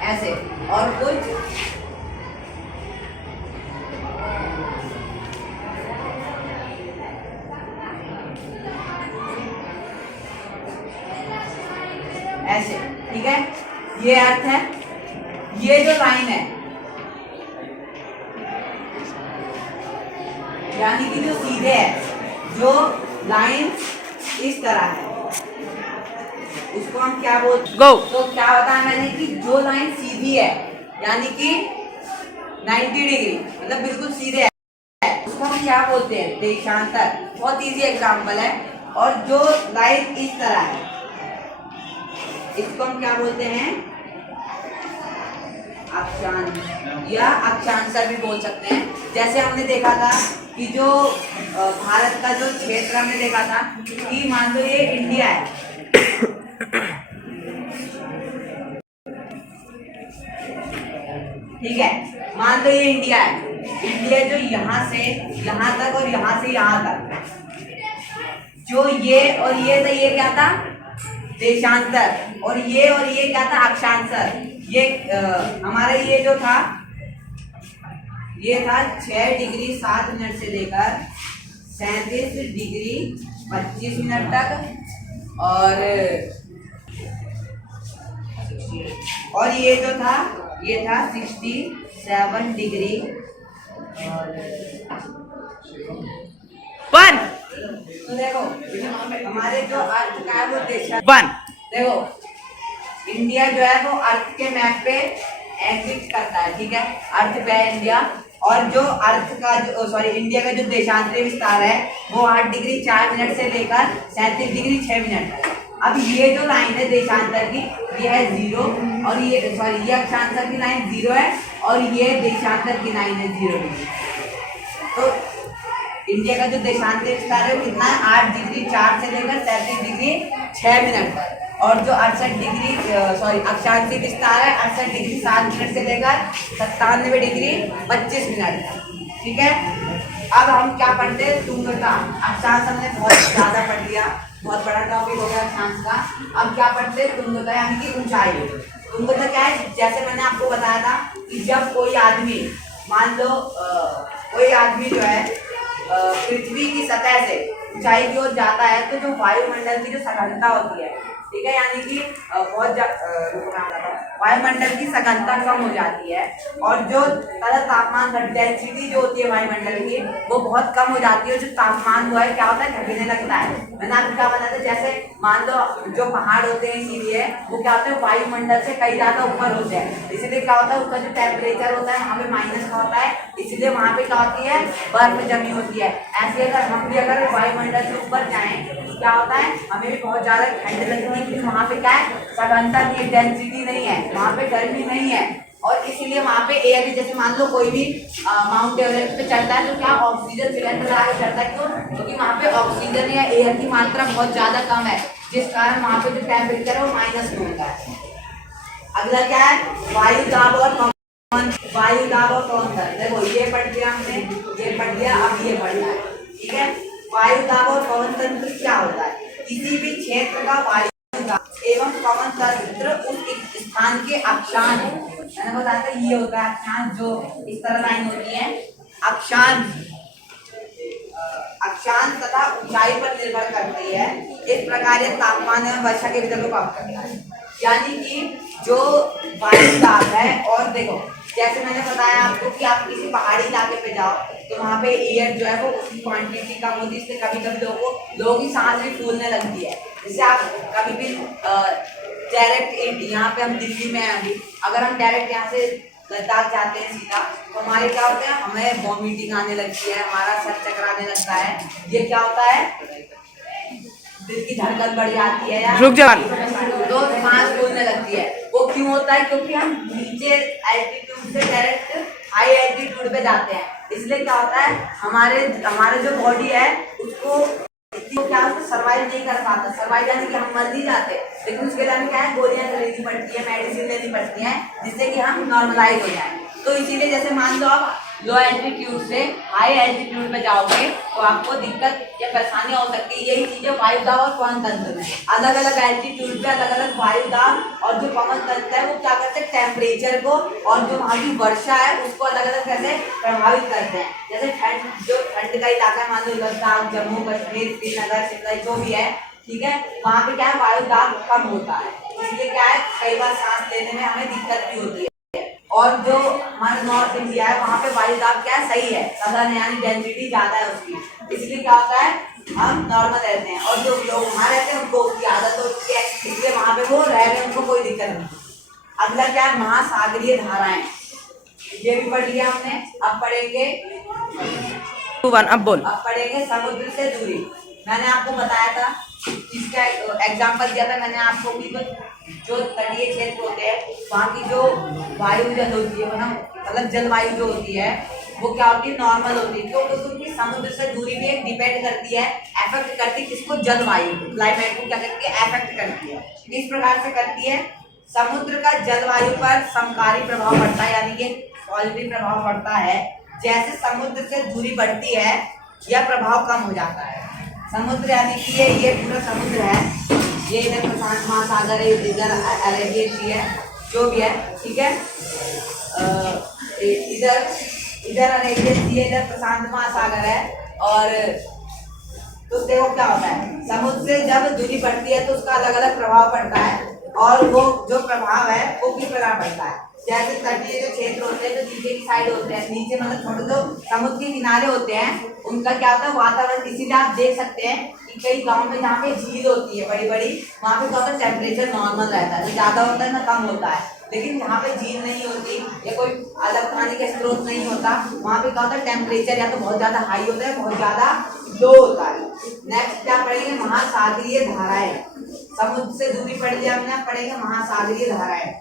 ऐसे और कुछ ऐसे, ठीक है, ये अर्थ है। ये जो लाइन है यानी कि जो सीधे है, जो लाइन इस तरह है उसको हम क्या बोलते हैं, तो क्या बताया मैंने कि जो लाइन सीधी है यानी कि 90 डिग्री मतलब बिल्कुल सीधे है उसको हम क्या बोलते हैं, देशांतर। बहुत इजी एग्जांपल है। और जो लाइन इस तरह है इसको हम क्या बोलते हैं, अक्षांश या अक्षांशर भी बोल सकते हैं। जैसे हमने देखा था कि जो भारत का जो क्षेत्र हमने देखा था कि मान लो ये इंडिया है, ठीक है, मान लो ये इंडिया है। इंडिया जो यहाँ से यहाँ तक और यहाँ से यहाँ तक, जो ये और ये था, ये क्या था, देशांतर। और ये क्या था, अक्षांशर। ये हमारा ये जो था ये था 6 डिग्री 7 मिनट से लेकर 37 डिग्री 25 मिनट तक। और ये जो था ये था 67 डिग्री वन। तो देखो हमारे जो अर्थ का है वो वन, देखो इंडिया जो है वो अर्थ के मैप पे एग्जिस्ट करता है, ठीक है, अर्थ पे है इंडिया। और जो अर्थ का जो इंडिया का जो देशांतरी विस्तार है वो 8 डिग्री 4 मिनट से लेकर 37 डिग्री 6 मिनट तक। अब ये जो लाइन है देशांतर की ये है 0 और ये अक्षांतर की लाइन 0 है और ये देशांतर की लाइन है 0 डिग्री। तो इंडिया का जो देशांतरी विस्तार है वो कितना है, 8 डिग्री 4 से लेकर 37 डिग्री 6 मिनट तक। और जो 68 डिग्री अक्षांशीय विस्तार है 68 डिग्री 7 मिनट से लेकर 97 डिग्री 25 मिनट तक, ठीक है। अब हम क्या पढ़ते हैं, तुंगता। अक्षांश हमने बहुत ज़्यादा पढ़ लिया, बहुत बड़ा टॉपिक हो गया अक्षांश का। अब क्या पढ़ते हैं, तुंगता यानी कि ऊंचाई। तुंगता क्या है, जैसे मैंने आपको बताया था कि जब कोई आदमी मान लो कोई आदमी जो है पृथ्वी की सतह से ऊंचाई की ओर जाता है तो जो वायुमंडल की जो सघनता होती है, ठीक है, यानी कि वायुमंडल की सघनता कम हो जाती है और जो तापमान डेंसिटी जो होती है वायुमंडल की वो बहुत कम हो जाती है। जो तापमान जो है क्या होता है, घटने लगता है। मैंने आपको क्या बताया था, जैसे मान लो जो पहाड़ होते हैं इसीलिए वो क्या होते हैं वायुमंडल से कई ज्यादा ऊपर होते हैं, इसीलिए क्या होता है उसका जो टेम्परेचर होता है वहाँ पे माइनस का होता है, इसलिए वहाँ पे क्या होती है बर्फ जमी होती है। ऐसे अगर हम भी अगर वायुमंडल से ऊपर जाएं तो क्या होता है हमें भी बहुत ज्यादा ठंड लगती है, क्योंकि वहाँ पे क्या है सघनता नहीं है, डेंसिटी नहीं है, वहाँ पे गर्मी नहीं है और इसीलिए वहाँ पे एयर, जैसे मान लो कोई भी माउंट एवरेस्ट पे चढ़ता है तो क्या ऑक्सीजन सिलेंडर लगा के चढ़ता है, क्यों, क्योंकि वहाँ पे ऑक्सीजन या एयर की मात्रा बहुत ज्यादा कम है, जिस कारण वहाँ पे जो टेम्परेचर है वो माइनस में होता है। अगला क्या है, वायु दाब और वायु दाब और पवन दर। देखो ये पढ़ लिया हमने, ये पढ़ लिया, अब ये पढ़ना है, ठीक है। वायु दाब और पवन तंत्र क्या होता है, किसी भी क्षेत्र का वायु एवं पवन तंत्र उस स्थान के अक्षांश, मैंने बताया था ये होता है अक्षांश, जो इस तरह लाइन होती है अक्षांश तथा ऊंचाई पर निर्भर करती है। इस प्रकार यह तापमान एवं वर्षा के वितरण को प्राप्त करता है। यानी कि जो वायु दाब है, और देखो जैसे मैंने बताया आपको कि आप किसी पहाड़ी इलाके पे जाओ तो वहाँ पे एयर जो है वो उसकी क्वांटिटी कम होती है, इसलिए कभी कभी लोगों की सांस भी फूलने लगती है। जैसे आप कभी भी डायरेक्ट यहाँ पे हम दिल्ली में हैं अभी, अगर हम डायरेक्ट यहाँ से लद्दाख जाते हैं सीधा, तो हमारे क्या होता है, हमें वॉमिटिंग आने लगती है, हमारा सर चकराने लगता है। ये क्या होता है, दिल की धड़कन बढ़ जाती है, या रुक जा। तो सांस फूलने लगती है। वो क्यों होता है, क्योंकि हम नीचे एल्टीट्यूड से डायरेक्ट हाई एल्टीट्यूड पे जाते हैं। इसलिए क्या होता है, हमारे जो बॉडी है उसको क्या सर्वाइव नहीं कर पाता। सर्वाइव यानी कि हम मर नहीं जाते, लेकिन उसके लिए हमें क्या है, गोलियां लेनी पड़ती है, मेडिसिन लेनी पड़ती है, जिससे कि हम नॉर्मलाइज हो जाए। तो इसीलिए जैसे मान लो आप लो एल्टीट्यूड से हाई एल्टीट्यूड में जाओगे तो आपको दिक्कत या परेशानी हो सकती है। यही चीजें वायुदाब और पवन तंत्र में, अलग अलग एल्टीट्यूड पे अलग अलग वायुदाब और जो पवन तंत्र है वो क्या करते हैं, टेम्परेचर को और जो वहाँ की वर्षा है उसको अलग अलग कैसे प्रभावित करते हैं। जैसे ठंड का इलाका मान लो लद्दाख, जम्मू कश्मीर, श्रीनगर, शिमला जो भी है, ठीक है, वहाँ पे क्या है, वायुदाब कम होता है, इसलिए क्या है, कई बार सांस लेने में हमें दिक्कत भी होती है। और जो हमारे नॉर्थ इंडिया है वहाँ पे वायुदाब क्या है, सही है, सदन यानी डेंसिटी ज्यादा है उसकी, इसलिए क्या होता है, हम नॉर्मल रहते हैं। और जो लोग वहाँ रहते हैं उनको उसकी आदत होती है, इसलिए वहाँ पे वो रह रहे हैं, उनको कोई दिक्कत नहीं। अगला क्या है, महासागरीय धाराएं, ये भी पढ़ लिया हमने। अब पढ़ेंगे अब बोल। अब पढ़ेंगे समुद्र से दूरी। मैंने आपको बताया था, इसका एग्जाम्पल दिया था मैंने आपको कि जो तटीय क्षेत्र होते हैं वहाँ की जो वायु जल होती है, मतलब जलवायु जो होती है वो क्या होती है, नॉर्मल होती है। क्यों, क्योंकि उनकी समुद्र से दूरी भी एक डिपेंड करती है, अफेक्ट करती है किसको, जलवायु, क्लाइमेट को क्या करती है, अफेक्ट करती है। इस प्रकार से करती है। समुद्र का जलवायु पर समकारी प्रभाव पड़ता है, यानी कि पॉजिटिव प्रभाव पड़ता है। जैसे समुद्र से दूरी बढ़ती है यह प्रभाव कम हो जाता है। समुद्र यानी कि ये पूरा समुद्र है, ये इधर प्रशांत महासागर है, इधर अरेबियन सी है, जो भी है, ठीक है, इधर अरेबियन सी है, इधर प्रशांत महासागर है। और तो देखो क्या होता है, समुद्र से जब दूरी बढ़ती है तो उसका अलग अलग प्रभाव पड़ता है, और वो जो प्रभाव है वो किस प्रकार पड़ता है। जैसे तटीय जो क्षेत्र होते हैं, जो नीचे की साइड होते हैं, नीचे मतलब थोड़े जो समुद्र के किनारे होते हैं, उनका क्या होता है, वातावरण, इसीलिए आप देख सकते हैं कि कई गांव में जहाँ पे झील होती है बड़ी बड़ी, वहाँ पे क्या होता है, टेम्परेचर नॉर्मल रहता है, ना ज्यादा होता है ना कम होता है। लेकिन जहाँ पे झील नहीं होती या कोई अलग पानी का स्रोत नहीं होता, वहाँ पे क्या होता है, टेम्परेचर या तो बहुत ज्यादा हाई होता है, बहुत ज्यादा लो होता है। नेक्स्ट क्या पढ़ेंगे, महासागरीय धाराएं। समुद्र से दूरी पढ़ लिया हमने, अब पढ़ेंगे महासागरीय धाराएं।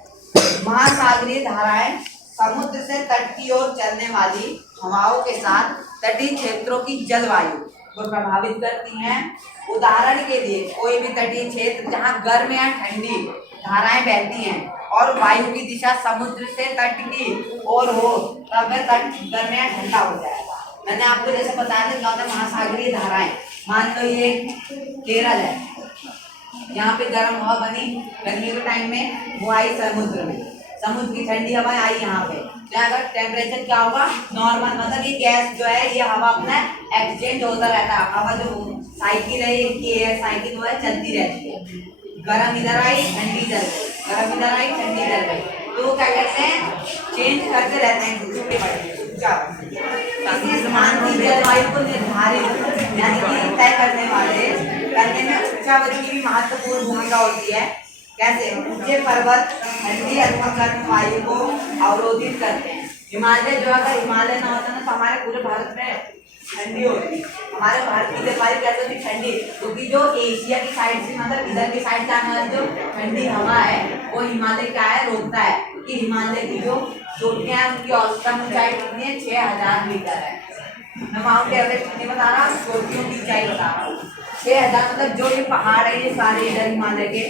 महासागरीय धाराएं समुद्र से तट की ओर चलने वाली हवाओं के साथ तटीय क्षेत्रों की जलवायु को प्रभावित करती हैं। उदाहरण के लिए कोई भी तटीय क्षेत्र जहाँ गर्म या ठंडी धाराएं बहती हैं और वायु की दिशा समुद्र से तट की ओर हो, तब वह तट गर्म या ठंडा हो जाएगा। मैंने आपको जैसे बताया था क्या होता है महासागरीय धाराएं। मान लो ये केरल है, यहाँ पे गर्म हवा बनी गर्मी के टाइम में, वो आई समुद्र में, समुद्र की ठंडी हवा आई यहाँ पे, तो अगर टेम्परेचर क्या होगा, नॉर्मल, मतलब ये गैस जो है ये हवा अपना एक्सचेंज होता रहता है। हवा जो साइकिल है, ये साइकिल वो है चलती रहती है, गर्म इधर आई ठंडी इधर गई, गर्म इधर आई ठंडी इधर गई, तो वो क्या करते हैं, चेंज करते रहते हैं जलवायु को निर्धारित यानी कि तय करने में उच्चावधि की भी महत्वपूर्ण भूमिका होती है। कैसे, ऊंचे पर्वत ठंडी अथवा गर्म वायु को अवरोधित करते हैं। हिमालय जो, अगर हिमालय ना होता ना तो हमारे पूरे भारत में ठंडी होती। हमारे भारत की जलवायु कैसे होती, ठंडी, क्योंकि जो एशिया की साइड से, मतलब इधर की साइड से आने वाली जो ठंडी हवा है वो हिमालय क्या है, रोकता है कि हिमालय की जो चोटियां हैं उनकी औसतन ऊंचाई कितनी है, 6000 मीटर है। मैं माउंट एवरेस्ट नहीं बता रहा, चोटियों की ऊंचाई बता रहा हूँ। 6000 मतलब जो ये पहाड़ है ये सारे इधर हिमालय के,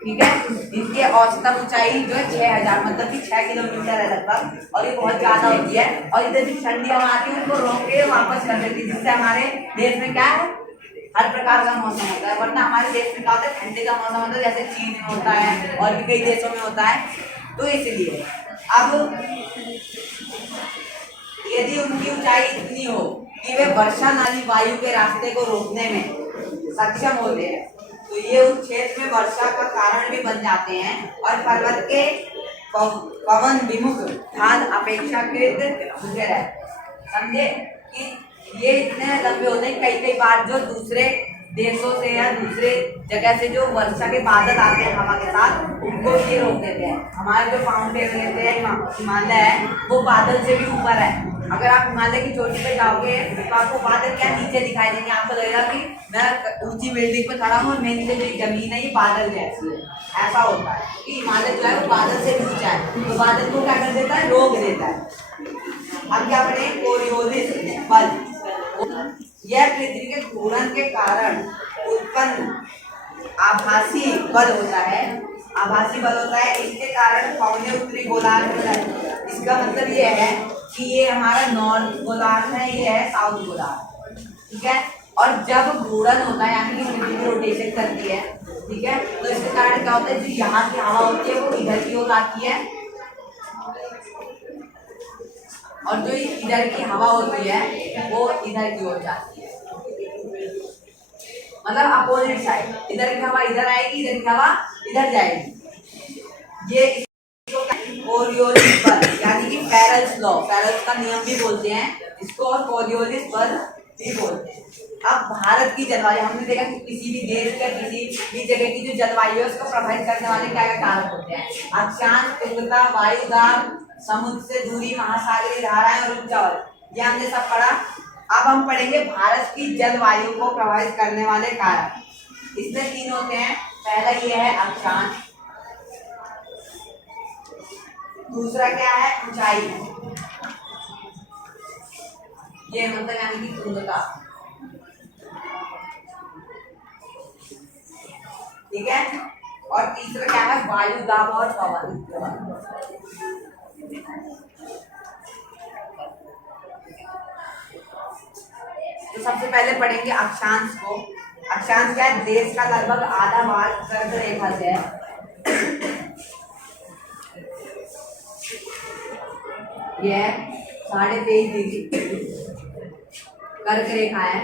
ठीक है, इनकी औसतन ऊंचाई जो है 6000 मतलब कि 6 किलोमीटर है लगभग, और ये बहुत ज्यादा होती है। और इधर जो ठंडी हवा आती है उनको रोक के वापस कर देती है, जिससे हमारे देश में क्या है, हर प्रकार का मौसम होता है। वरना हमारे देश में क्या होता है, ठंडी का मौसम होता है, जैसे चीन में होता है और भी कई देशों में होता है। तो इसलिए अब यदि उनकी ऊंचाई इतनी हो कि वे वर्षा नाली वायु के रास्ते को रोकने में सक्षम होते हैं, तो ये उस क्षेत्र में वर्षा का कारण भी बन जाते हैं और पर्वत के पवन विमुख ढाल अपेक्षाकृत गुजर है। समझे कि ये इतने लंबे होते हैं, कई कई बार जो दूसरे देशों से या दूसरे जगह से जो वर्षा के बादल आते हैं हवा के साथ, उनको ये रोक देते हैं। हमारे जो माउंटेन रहते हैं हिमालय है, वो बादल से भी ऊपर है। अगर आप हिमालय की चोटी पे जाओगे तो आपको बादल क्या नीचे दिखाई देंगे, आपको लगेगा कि मैं ऊंची बिल्डिंग पे खड़ा हूँ और मेरे नीचे जो जमीन है ये बादल जैसी है। ऐसा होता है कि हिमालय जो है वो बादल से भी ऊंचा है, तो बादल को क्या कर देता है, रोक देता है। अब क्या पढ़े, कोरियोलिस बल। यह पृथ्वी के घूर्णन के कारण उत्पन्न आभासी बल होता है। आभासी बल होता है, इसके कारण पौने उत्तरी गोलार्ध में, इसका मतलब ये है कि ये हमारा नॉर्थ गोलार्ध है, ये है साउथ गोलार्ध, ठीक है। और जब घूर्णन होता है यानी कि पृथ्वी रोटेशन करती है, ठीक है, तो इसके कारण क्या होता है, जो यहाँ की हवा होती है वो इधर की ओर आती है और जो इधर की हवा होती है वो इधर की ओर जाती है, मतलब अपोजिट साइड। इधर की हवा इधर आएगी, इधर की हवा इधर जाएगी। ये कोरियोलिस बल यानी कि फेरेल्स लॉ, फेरेल्स का नियम भी बोलते हैं इसको, और कोरियोलिस बल भी बोलते हैं। अब भारत की जलवायु हमने देखा कि किसी भी देश का किसी भी जगह की जो जलवायु है उसको प्रभावित करने वाले क्या क्या कारक होते हैं, अक्षांश, तीव्रता, वायुदाब, समुद्र से दूरी, महासागरीय धाराएं और उच्चावल, ये हमने सब पढ़ा। अब हम पढ़ेंगे भारत की जलवायु को प्रभावित करने वाले कारक। इसमें 3 होते हैं। पहला ये है अक्षांश, दूसरा क्या है ऊंचाई, ये मतलब यानी कि तुंगता, ठीक है, और तीसरा क्या है वायु दाब और पवन। तो सबसे पहले पढ़ेंगे अक्षांश को। अक्षांश क्या है, देश का लगभग आधा भाग कर्क रेखा से है, यह 23.5 डिग्री कर्क रेखा है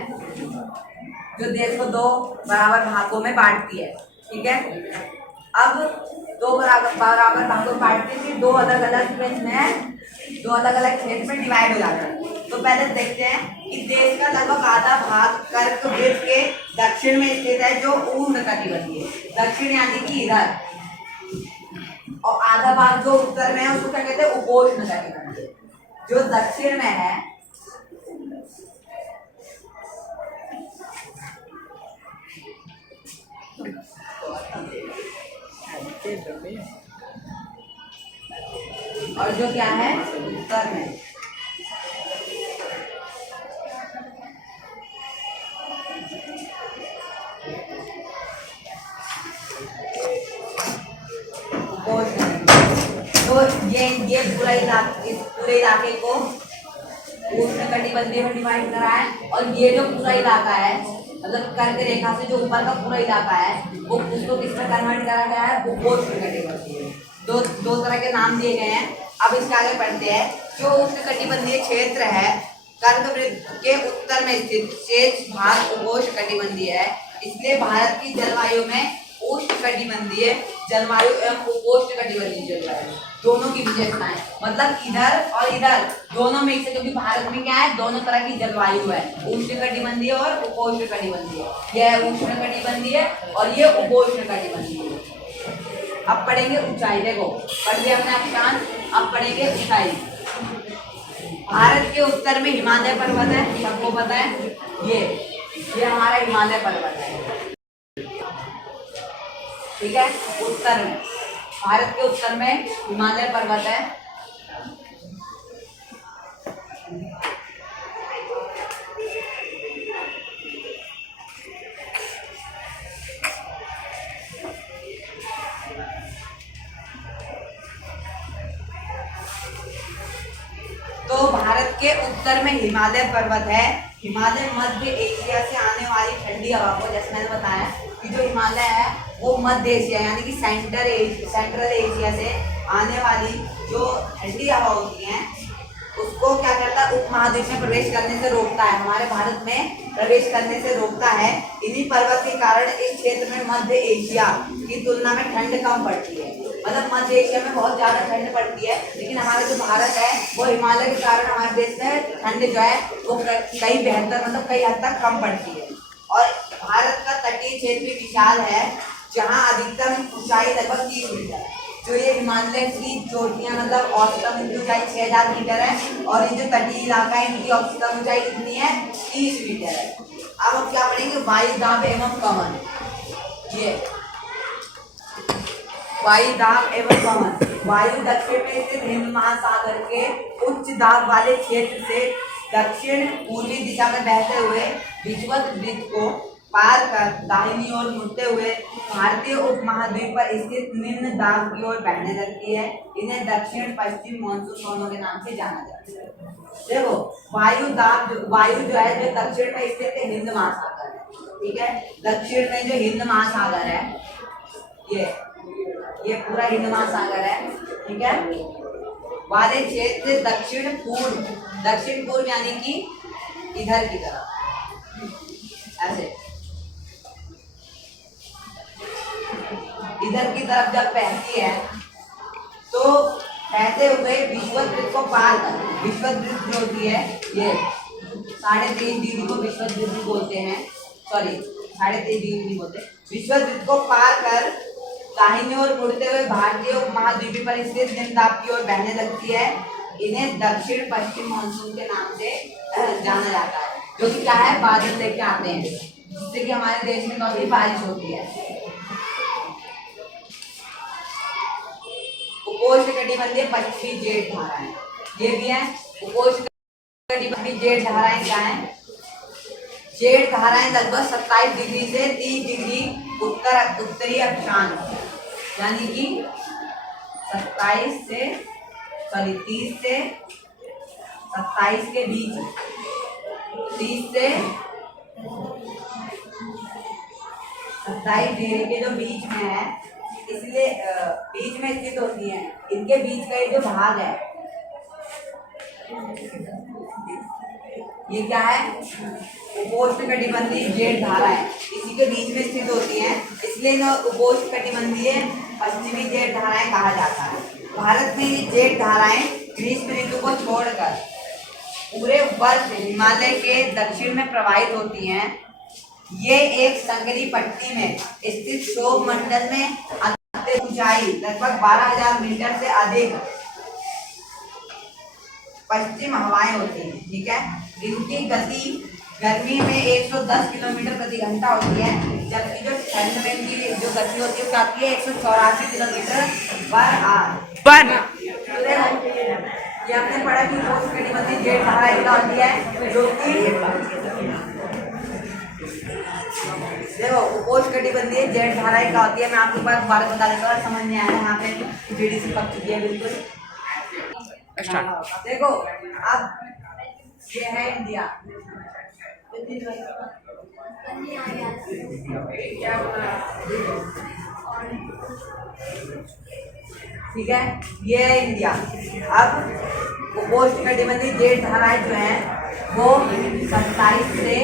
जो देश को 2 बराबर भागों में बांटती है, ठीक है। अब 2 बराबर भागों में बांटती है, 2 अलग अलग क्षेत्र में डिवाइड हो जाता है। तो पहले देखते हैं कि देश का लगभग आधा भाग कर्क वृत्त के दक्षिण में स्थित है जो उष्णकटिबंधीय है, दक्षिण यानी कि इधर, और आधा भाग जो उत्तर में है उसको क्या कहते हैं, उपोष्णकटिबंधीय। जो दक्षिण में है और जो क्या है उत्तर में, तो ये पूरा इस पूरे इलाके को उष्णकटिबंधीय में डिवाइड करा है। और ये जो पूरा इलाका है मतलब कर्क रेखा से जो ऊपर का पूरा इलाका है वो उसको किसमें कन्वर्ट करा गया है, उपोष्णकटिबंधीय। दो तरह के नाम दिए गए हैं। अब इसके आगे बढ़ते हैं। जो उष्णकटिबंधीय क्षेत्र है कर्क वृत्त के उत्तर में स्थित शेष भाग उपोष्णकटिबंधीय है, इसलिए भारत की जलवायु में उष्णकटिबंधीय जलवायु एवं उपोष्णकटिबंधीय जलवायु दोनों की विशेषताएं, मतलब इधर और इधर दोनों में से, क्योंकि भारत में क्या है दोनों तरह की जलवायु है, उष्णकटिबंधीय और उपोष्णकटिबंधीय। यह उष्णकटिबंधीय और ये उपोष्णकटिबंधीय। अब पढ़ेंगे ऊंचाई। देखो पढ़ लिया हमने अक्षांश, अब पढ़ेंगे ऊंचाई। भारत के उत्तर में हिमालय पर्वत है, सबको पता है, ये हमारा हिमालय पर्वत है, ठीक है। उत्तर में भारत के उत्तर में हिमालय पर्वत है। तो भारत के उत्तर में हिमालय पर्वत है। हिमालय मध्य एशिया से आने वाली ठंडी हवा को, जैसे मैंने बताया कि जो हिमालय है वो मध्य एशिया यानी कि सेंट्रल एशिया से आने वाली जो ठंडी हवा होती है उसको क्या करता है, उपमहाद्वीप में प्रवेश करने से रोकता है, हमारे भारत में प्रवेश करने से रोकता है। इन्हीं पर्वत के कारण इस क्षेत्र में मध्य एशिया की तुलना में ठंड कम पड़ती है। मतलब मध्य एशिया में बहुत ज्यादा ठंड पड़ती है, लेकिन हमारा जो भारत है वो हिमालय के कारण हमारे देश में ठंड जो है वो कई बेहतर मतलब कई हद तक कम पड़ती है। और भारत का तटीय क्षेत्र भी विशाल है, जहाँ अधिकतम ऊंचाई लगभग 30 मीटर है। जो ये हिमालय की चोटियां मतलब औसतन इनकी ऊंचाई 6000 मीटर है, और ये जो तटीय इलाका है इनकी औसतन ऊंचाई कितनी है, 30 मीटर है। अब हम क्या पढ़ेंगे, वायु दाब एवं कमन। ये वायु दाब एवं कमन, वायु दक्षिण में स्थित हिंद महासागर के उच्च दाब वाले क्षेत्र से दक्षिण पूर्वी दिशा में बहते हुए विषुवत वृत्त को पार कर दाहिनी ओर मुड़ते हुए भारतीय उपमहाद्वीप पर स्थित निम्न दाब की ओर बहने लगती है। इन्हें दक्षिण पश्चिम मानसून के नाम से जाना जाता है। देखो वायु जो है जो दक्षिण में स्थित है हिंद महासागर है, ठीक है। दक्षिण में जो हिंद महासागर है ये पूरा हिंद महासागर है, ठीक है। वाले क्षेत्र दक्षिण पूर्व यानी कि इधर की तरफ, ऐसे इधर की तरफ जब बहती है तो बहते हुए विषुवत वृत्त को पार कर, विषुवत वृत्त जो होती है ये 23.5 डिग्री को विषुवत वृत्त बोलते हैं, सॉरी 23.5 डिग्री बोलते हैं। विषुवत वृत्त को पार कर दाहिनी ओर मुड़ते हुए भारतीय उपमहाद्वीप पर स्थित निम्न दाब की ओर बहने लगती है। इन्हें दक्षिण पश्चिम मानसून के नाम से जाना जाता है, जो कि क्या है, बादल लेके आते हैं, जिससे कि हमारे देश में काफी बारिश होती है। उपोष्णकटिबंधीय पश्चिमी जेठ धाराएं ये भी है। उपोष्णकटिबंधीय जेठ धाराएं क्या है, जेठ धाराएं लगभग 27 डिग्री से 30 डिग्री उत्तरी अक्षांश यानी कि 30 से 27 के बीच, 30 से 27 डिग्री के जो बीच में है, इसलिए बीच में स्थित होती है। इनके बीच का ये जो भाग है ये क्या है, उपोष्णकटिबंधीय जेठ धारा है, इसी के बीच में स्थित होती है, इसलिए इन्हें उपोष्णकटिबंधीय पश्चिमी जेठ धाराएं कहा जाता है। भारत में ये जेठ धाराएं ग्रीष्म ऋतु को छोड़कर पूरे वर्ष हिमालय के दक्षिण में प्रवाहित होती हैं। ये एक संकरी पट्टी में स्थित क्षोभ मंडल में अत्यधिक ऊंचाई लगभग 12,000 मीटर से अधिक पश्चिम हवाएं होती हैं, ठीक है। इनकी गति गर्मी में 110 किलोमीटर प्रति घंटा होती है, जबकि जो ठंड में इनकी जो गति होती है वो आती है 184 किलोमीटर पर आवर। ये हमने पढ़ा कि उपोष्णकटिबंधीय जेठ धारा क्या होती है, जो कि देखो उपोष्णकटिबंधीय जेठ धाराएं क्या होती है, मैं आपको बात दोबारा बता देता हूँ, समझ नहीं आया यहाँ पे जीडी से पक चुकी है बिल्कुल। देखो अब ये है इंडिया, ठीक है, ये है इंडिया। अब उपोष्णकटिबंधीय जेठ धाराएं जो हैं वो 27 से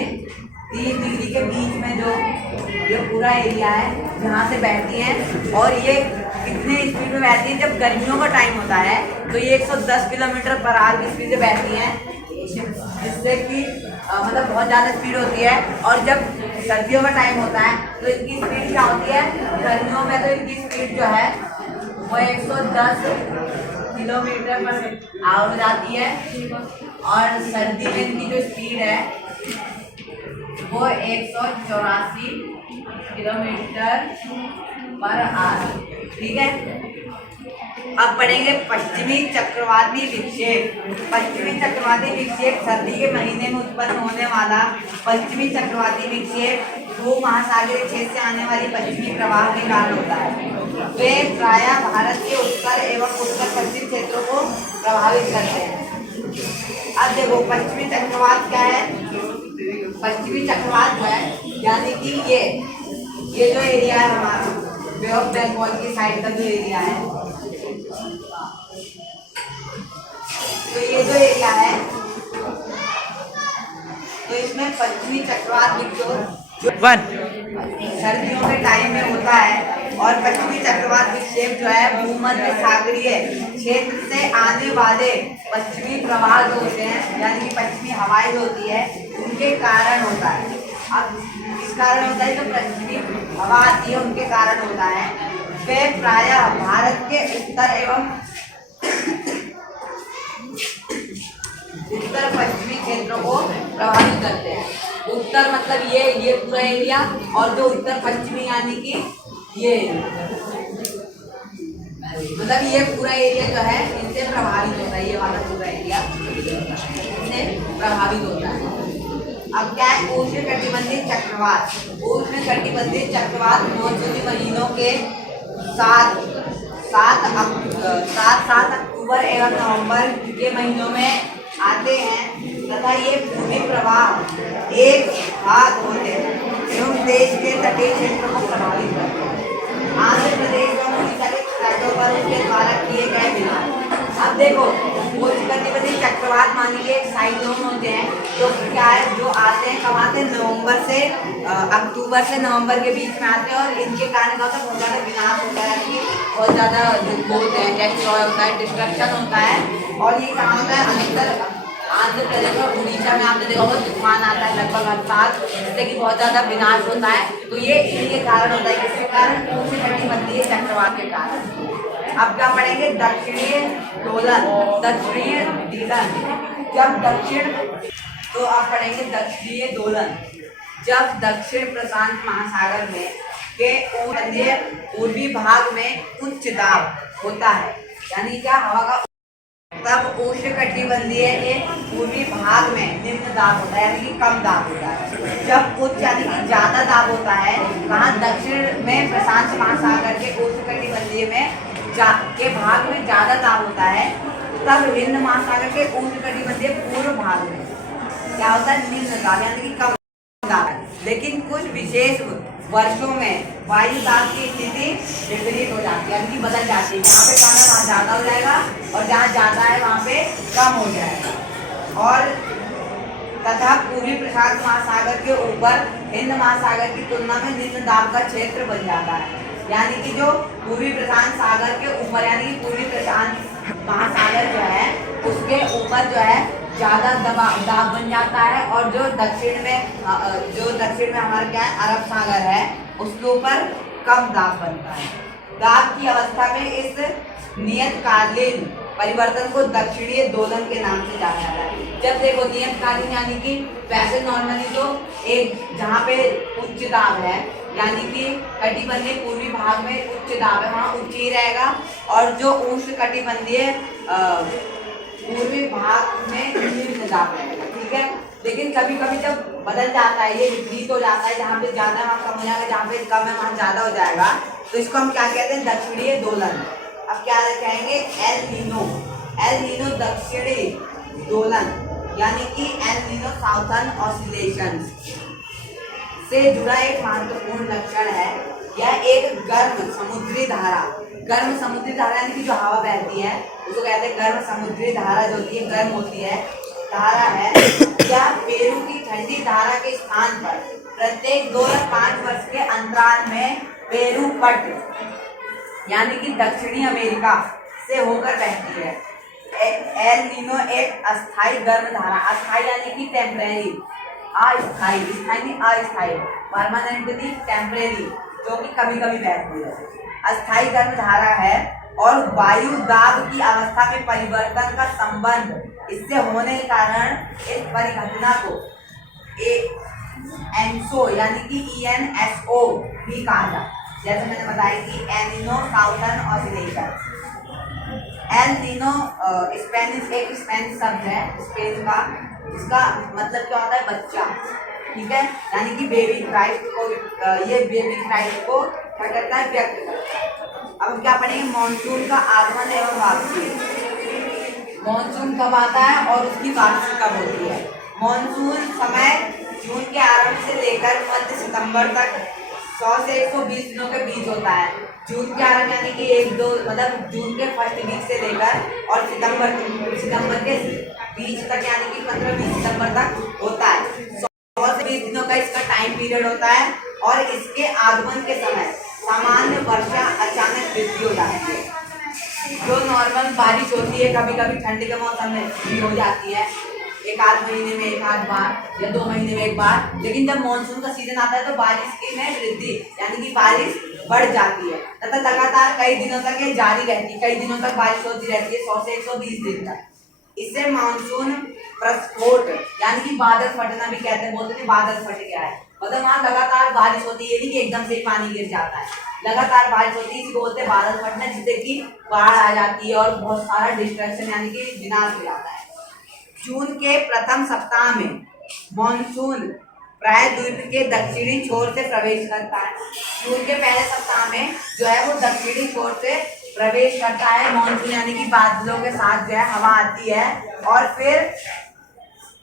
30 डिग्री के बीच में जो ये पूरा एरिया है जहाँ से बहती हैं, और ये कितने स्पीड में बहती है, जब गर्मियों का टाइम होता है तो ये 110 किलोमीटर पर आवर की स्पीड से बहती हैं, जिससे कि मतलब बहुत ज़्यादा स्पीड होती है। और जब सर्दियों का टाइम होता है तो इनकी स्पीड क्या होती है, गर्मियों में तो इनकी स्पीड जो है वो 110 किलोमीटर पर आवर हो जाती है, और सर्दी में इनकी जो स्पीड है वो 184 किलोमीटर पर आवर, ठीक है। अब पढ़ेंगे पश्चिमी चक्रवाती विक्षेप। पश्चिमी चक्रवाती विक्षेप सर्दी के महीने में उत्पन्न होने वाला पश्चिमी चक्रवाती विक्षेप भू महासागरीय क्षेत्र से आने वाली पश्चिमी प्रवाह के कारण होता है। वे प्रायः भारत के उत्तर एवं उत्तर पश्चिम क्षेत्रों को प्रभावित करते हैं। अब देखो पश्चिमी चक्रवात क्या है, पश्चिमी चक्रवात है यानी कि ये जो एरिया है हमारा बे ऑफ बंगाल की साइड का जो एरिया है, तो ये जो एरिया है, तो इसमें पश्चिमी चक्रवात विक्षोभ जो 1 सर्दियों के टाइम में होता है, और पश्चिमी चक्रवात विक्षेप जो है भूमध्य सागरीय क्षेत्र से आने वाले पश्चिमी प्रवाह जो होते हैं, यानी कि पश्चिमी हवाएं जो होती है, उनके कारण होता है। अब किस कारण होता है? जो पश्चिमी हवा आती है उनके कारण होता है। वे प्रायः भारत के उत्तर एवं उत्तर पश्चिमी क्षेत्रों को प्रभावित करते हैं। उत्तर मतलब ये पूरा एरिया, और जो उत्तर पश्चिमी यानी कि ये मतलब ये पूरा एरिया जो है इनसे प्रभावित होता है। ये वाला पूरा एरिया इनसे प्रभावित होता है। अब क्या है? उष्णकटिबंधीय चक्रवात। उष्णकटिबंधीय चक्रवात मौसमी महीनों के 7 अक्टूबर एवं नवंबर के महीनों में आते हैं तथा ये भूमि प्रवाह एक भाग होते हैं एवं देश के तटीय क्षेत्र को प्रभावित करते हैं। आंध्र प्रदेश और उड़ीसा के तटों पर उसके द्वारा किए गए विनाश। अब देखो, उष्णकटिबंधीय चक्रवात मान लीजिए एक साइक्लोन होते हैं, तो क्या है, जो आते हैं कब आते हैं? नवंबर से अक्टूबर से नवंबर के बीच में आते हैं, और इनके कारण क्या होता है? बहुत ज़्यादा विनाश होता है, यानी कि बहुत ज़्यादा होते हैं, डिस्ट्रॉय होता है, डिस्ट्रक्शन होता है। और ये कहाँ होता है? अधिकतर आंध्र प्रदेश और उड़ीसा में आपने देखा होगा तूफान आता है लगभग हर साल, जिससे कि बहुत ज़्यादा विनाश होता है। तो ये इनके कारण होता है। किसके कारण? उष्णकटिबंधीय चक्रवात के कारण। अब क्या पढ़ेंगे? दक्षिणीय दोलन। दक्षिणीय दोलन जब दक्षिण, तो अब पढ़ेंगे दक्षिणीय दोलन। जब दक्षिण प्रशांत महासागर में के पूर्वी भाग में उच्च दाब होता है, यानी क्या? हवा का, तब उष्णकटिबंधीय के पूर्वी भाग में निम्न दाब होता है, यानी कि कम दाब होता है। जब उच्च यानी कि ज्यादा दाब होता है कहाँ? दक्षिण में प्रशांत महासागर के उष्णकटिबंधीय में के भाग में ज्यादा दाब होता है, तब हिंद महासागर के उष्णकटिबंधीय पूर्व भाग में क्या होता है? निम्न दाब, यानी कि कम दाब है। लेकिन कुछ विशेष वर्षों में वायु दाब की स्थिति विपरीत हो जाती है, यानी कि बदल जाती है। जहाँ पे कम है वहाँ ज़्यादा हो जाएगा, और जहाँ ज़्यादा है वहाँ पे कम हो जाएगा। और तथा पूर्वी प्रशांत महासागर के ऊपर हिंद महासागर की तुलना में निम्न दाब का क्षेत्र बन जाता है, यानी कि जो पूर्वी प्रशांत सागर के ऊपर, यानी कि पूर्वी प्रशांत महासागर जो है उसके ऊपर जो है ज़्यादा दाब बन जाता है, और जो दक्षिण में हमारा क्या है? अरब सागर है, उसके ऊपर कम दाब बनता है। दाब की अवस्था में इस नियतकालीन परिवर्तन को दक्षिणीय दोलन के नाम से जाना जाता है। जब देखो नियतकालीन, यानी कि वैसे नॉर्मली तो एक जहाँ पे उच्च दाब है, यानी कि कटिबंधीय पूर्वी भाग में उच्च दाब है, वहाँ उच्च ही रहेगा, और जो उष्णकटिबंधीय पूर्वी भाग में निम्न दाब रहेगा। ठीक है, लेकिन कभी कभी जब बदल जाता है, ये विपरीत हो जाता है, जहाँ पे ज़्यादा वहाँ कम हो जाएगा, जहाँ पे कम है वहाँ ज़्यादा हो जाएगा, तो इसको हम क्या कहते हैं? दक्षिणीय दोलन। अब क्या कहेंगे? El Nino. एल नीनो दक्षिणी दोलन, यानी कि एल नीनो साउथर्न ऑसिलेशन से जुड़ा एक महत्वपूर्ण लक्षण है। यह एक गर्म समुद्री धारा, यानी कि जो हवा बहती है उसको कहते हैं गर्म समुद्री धारा, जो होती है गर्म होती है, धारा है। यह पेरू की ठंडी धारा के स्थान पर प्रत्येक 2 या 5 वर्ष के अंतराल में पेरू पट, यानी कि दक्षिणी अमेरिका से होकर बहती है। एल नीनो एक अस्थायी गर्म धारा, अस्थायी यानी कि टेम्परेरी, अस्थायी, स्थायी नहीं अस्थायी, परमानेंटली टेम्परेरी, जो कि कभी कभी बहती है, अस्थायी गर्म धारा है। और वायु दाब की अवस्था में परिवर्तन का संबंध इससे होने के कारण इस परिघटना को एनसो यानी कि ENSO भी कहा जाता है। जैसे मैंने बताया कि El Nino southern oscillation. El Nino Spanish शब्द है, स्पेन का, जिसका मतलब क्या होता है? बच्चा। ठीक है, यानी कि बेबी क्राइस्ट को, ये बेबी क्राइस्ट को क्या करता है? व्यक्त करता है। अब हम क्या पढ़ेंगे? मॉनसून का आगमन एवं वापसी। मॉनसून कब आता है और उसकी वापसी कब होती है? मॉनसून समय जून के आरंभ से लेकर मध्य सितंबर तक 100 से 120 दिनों के बीच होता है। जून के आरंभ यानी कि 1-2 मतलब जून के फर्स्ट वीक से लेकर और सितंबर के बीच तक यानी कि 15-20 सितंबर तक होता है। 100 से 20 दिनों का इसका टाइम पीरियड होता है और इसके आगमन के समय सामान्य वर्षा अचानक वृद्धि हो जाती है। जो नॉर्मल बारिश होती है कभी कभी ठंड के मौसम में भी हो जाती है, एक आध महीने में एक आध बार या 2 महीने में एक बार, लेकिन जब मानसून का सीजन आता है तो बारिश की में वृद्धि यानी कि बारिश बढ़ जाती है तथा लगातार कई दिनों तक ये जारी रहती है। कई दिनों तक बारिश होती रहती है, 100 से 120 दिन तक। इसे मानसून प्रस्फोट यानी कि बादल फटना भी कहते हैं। बोलते हैं बादल फट गया है, मतलब वहाँ लगातार बारिश होती है, ये नहीं कि एकदम से ही पानी गिर जाता है, लगातार बारिश होती है, इसको बोलते हैं बादल फटना, जिससे कि बाढ़ आ जाती है और बहुत सारा डिस्ट्रक्शन यानी कि विनाश हो जाता है। जून के प्रथम सप्ताह में मानसून प्रायद्वीप के दक्षिणी छोर से प्रवेश करता है। जून के पहले सप्ताह में जो है वो दक्षिणी छोर से प्रवेश करता है मानसून, यानी कि बादलों के साथ जो है हवा आती है और फिर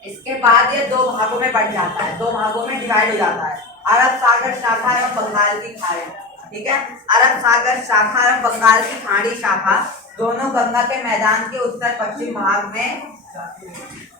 इसके बाद ये 2 भागों में बढ़ जाता है, 2 भागों में डिवाइड हो जाता है। अरब सागर शाखा एवं बंगाल की खाड़ी, ठीक है। अरब सागर शाखा एवं बंगाल की खाड़ी शाखा दोनों गंगा के मैदान के उत्तर पश्चिम भाग में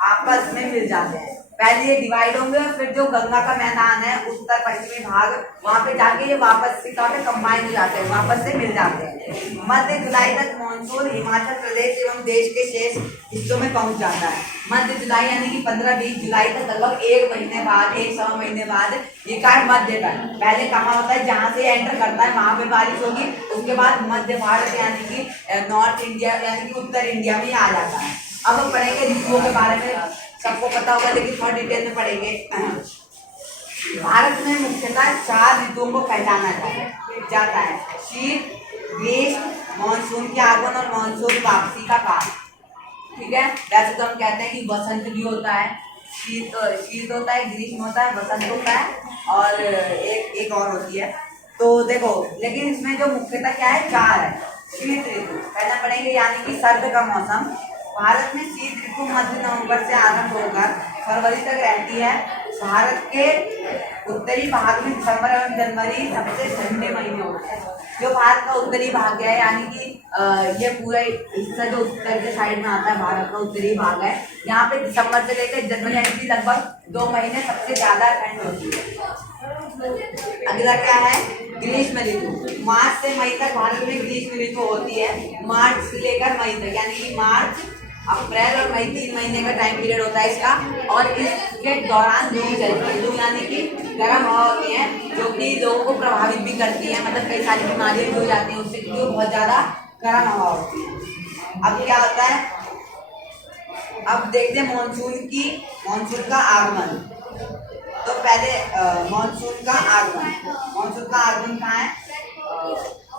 आपस में मिल जाते हैं। पहले ये डिवाइड होंगे और फिर जो गंगा का मैदान है उत्तर पश्चिमी भाग, वहां पे जाके ये वापस से कंबाइन हो जाते हैं, वापस से मिल जाते हैं। मध्य जुलाई तक मानसून हिमाचल प्रदेश एवं देश के शेष हिस्सों में पहुंच जाता है। मध्य जुलाई यानी कि 15-20 जुलाई तक, लगभग 1 महीने बाद, 1-1.25 महीने बाद ये कार्ड मध्य तक। पहले कहाँ होता है, जहाँ से एंटर करता है वहां पे बारिश होगी, उसके बाद मध्य भारत यानी कि नॉर्थ इंडिया यानी कि उत्तर इंडिया में आ जाता है। अब हम पढ़ेंगे ऋतुओं के बारे में, सबको पता होगा लेकिन थोड़ा डिटेल में पढ़ेंगे। भारत में मुख्यतः 4 ऋतुओं को पहचाना जाता है। शीत, ग्रीष्म, मानसून के आगमन और मानसून वापसी का काल, ठीक है। वैसे तो हम कहते हैं कि वसंत भी होता है, शीत होता है, ग्रीष्म होता है, वसंत होता है और एक और होती है। तो देखो, लेकिन इसमें जो मुख्यतः क्या है, 4 है। शीत ऋतु पहले पढ़ेंगे यानी कि सर्द का मौसम। भारत में शीत ऋतु मध्य नवंबर से आरंभ होकर फरवरी तक रहती है। भारत के उत्तरी भाग में दिसंबर एवं जनवरी सबसे ठंडे महीने होते हैं। जो भारत का उत्तरी भाग है यानी कि ये पूरा हिस्सा जो उत्तर के साइड में आता है, भारत का उत्तरी भाग है, यहाँ पे दिसंबर से लेकर जनवरी यानी कि लगभग 2 महीने सबसे ज्यादा ठंड होती है। अगला क्या है, ग्रीष्म ऋतु। मार्च से मई तक भारत में ग्रीष्म ऋतु होती है। मार्च से लेकर मई तक यानी कि मार्च, अप्रैल और मई 3 महीने का टाइम पीरियड होता है इसका। और इसके दौरान लू चलती है। लू यानी कि गर्म हवा होती है जो कि लोगों को प्रभावित भी करती है, मतलब कई सारी बीमारियां भी हो जाती हैं उससे, क्योंकि बहुत ज्यादा गर्म हवा होती है। अब क्या होता है, अब देखते हैं मानसून का आगमन। तो पहले मानसून का आगमन कहाँ है,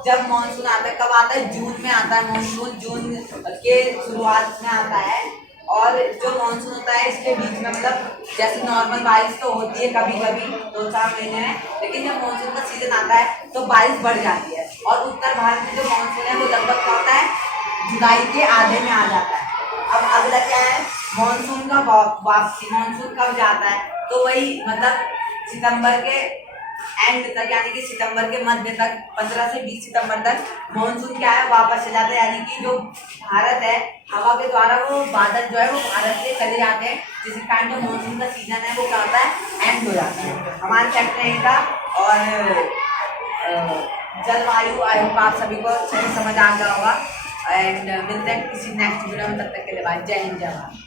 जब मानसून आता है, कब आता है, जून में आता है मानसून। जून के शुरुआत में आता है और जो मानसून होता है इसके बीच में, मतलब जैसे नॉर्मल बारिश तो होती है कभी कभी 2-4 महीने में, लेकिन जब मानसून का सीजन आता है तो बारिश बढ़ जाती है। और उत्तर भारत में जो मानसून है वो लगभग क्या होता है, जुलाई के आधे में आ जाता है। अब अगला क्या है, मानसून का वापसी। मानसून कब जाता है, तो वही मतलब सितंबर के एंड तक यानी कि सितंबर के मध्य तक, 15 से 20 सितंबर तक मानसून क्या है, वापस चला जाता है। यानी कि जो भारत है, हवा के द्वारा वो बादल जो है वो भारत से चले जाते हैं, जिस टाइम जो मानसून का सीजन है वो क्या होता है, एंड हो जाता है। हमारे चैप्टर का और जलवायु आयोग आप सभी को अच्छे से समझ आ गया होगा। एंड मिलते हैं किसी नेक्स्ट वीडियो में, तब तक के लिए बाय, जय हिंद, जय भारत।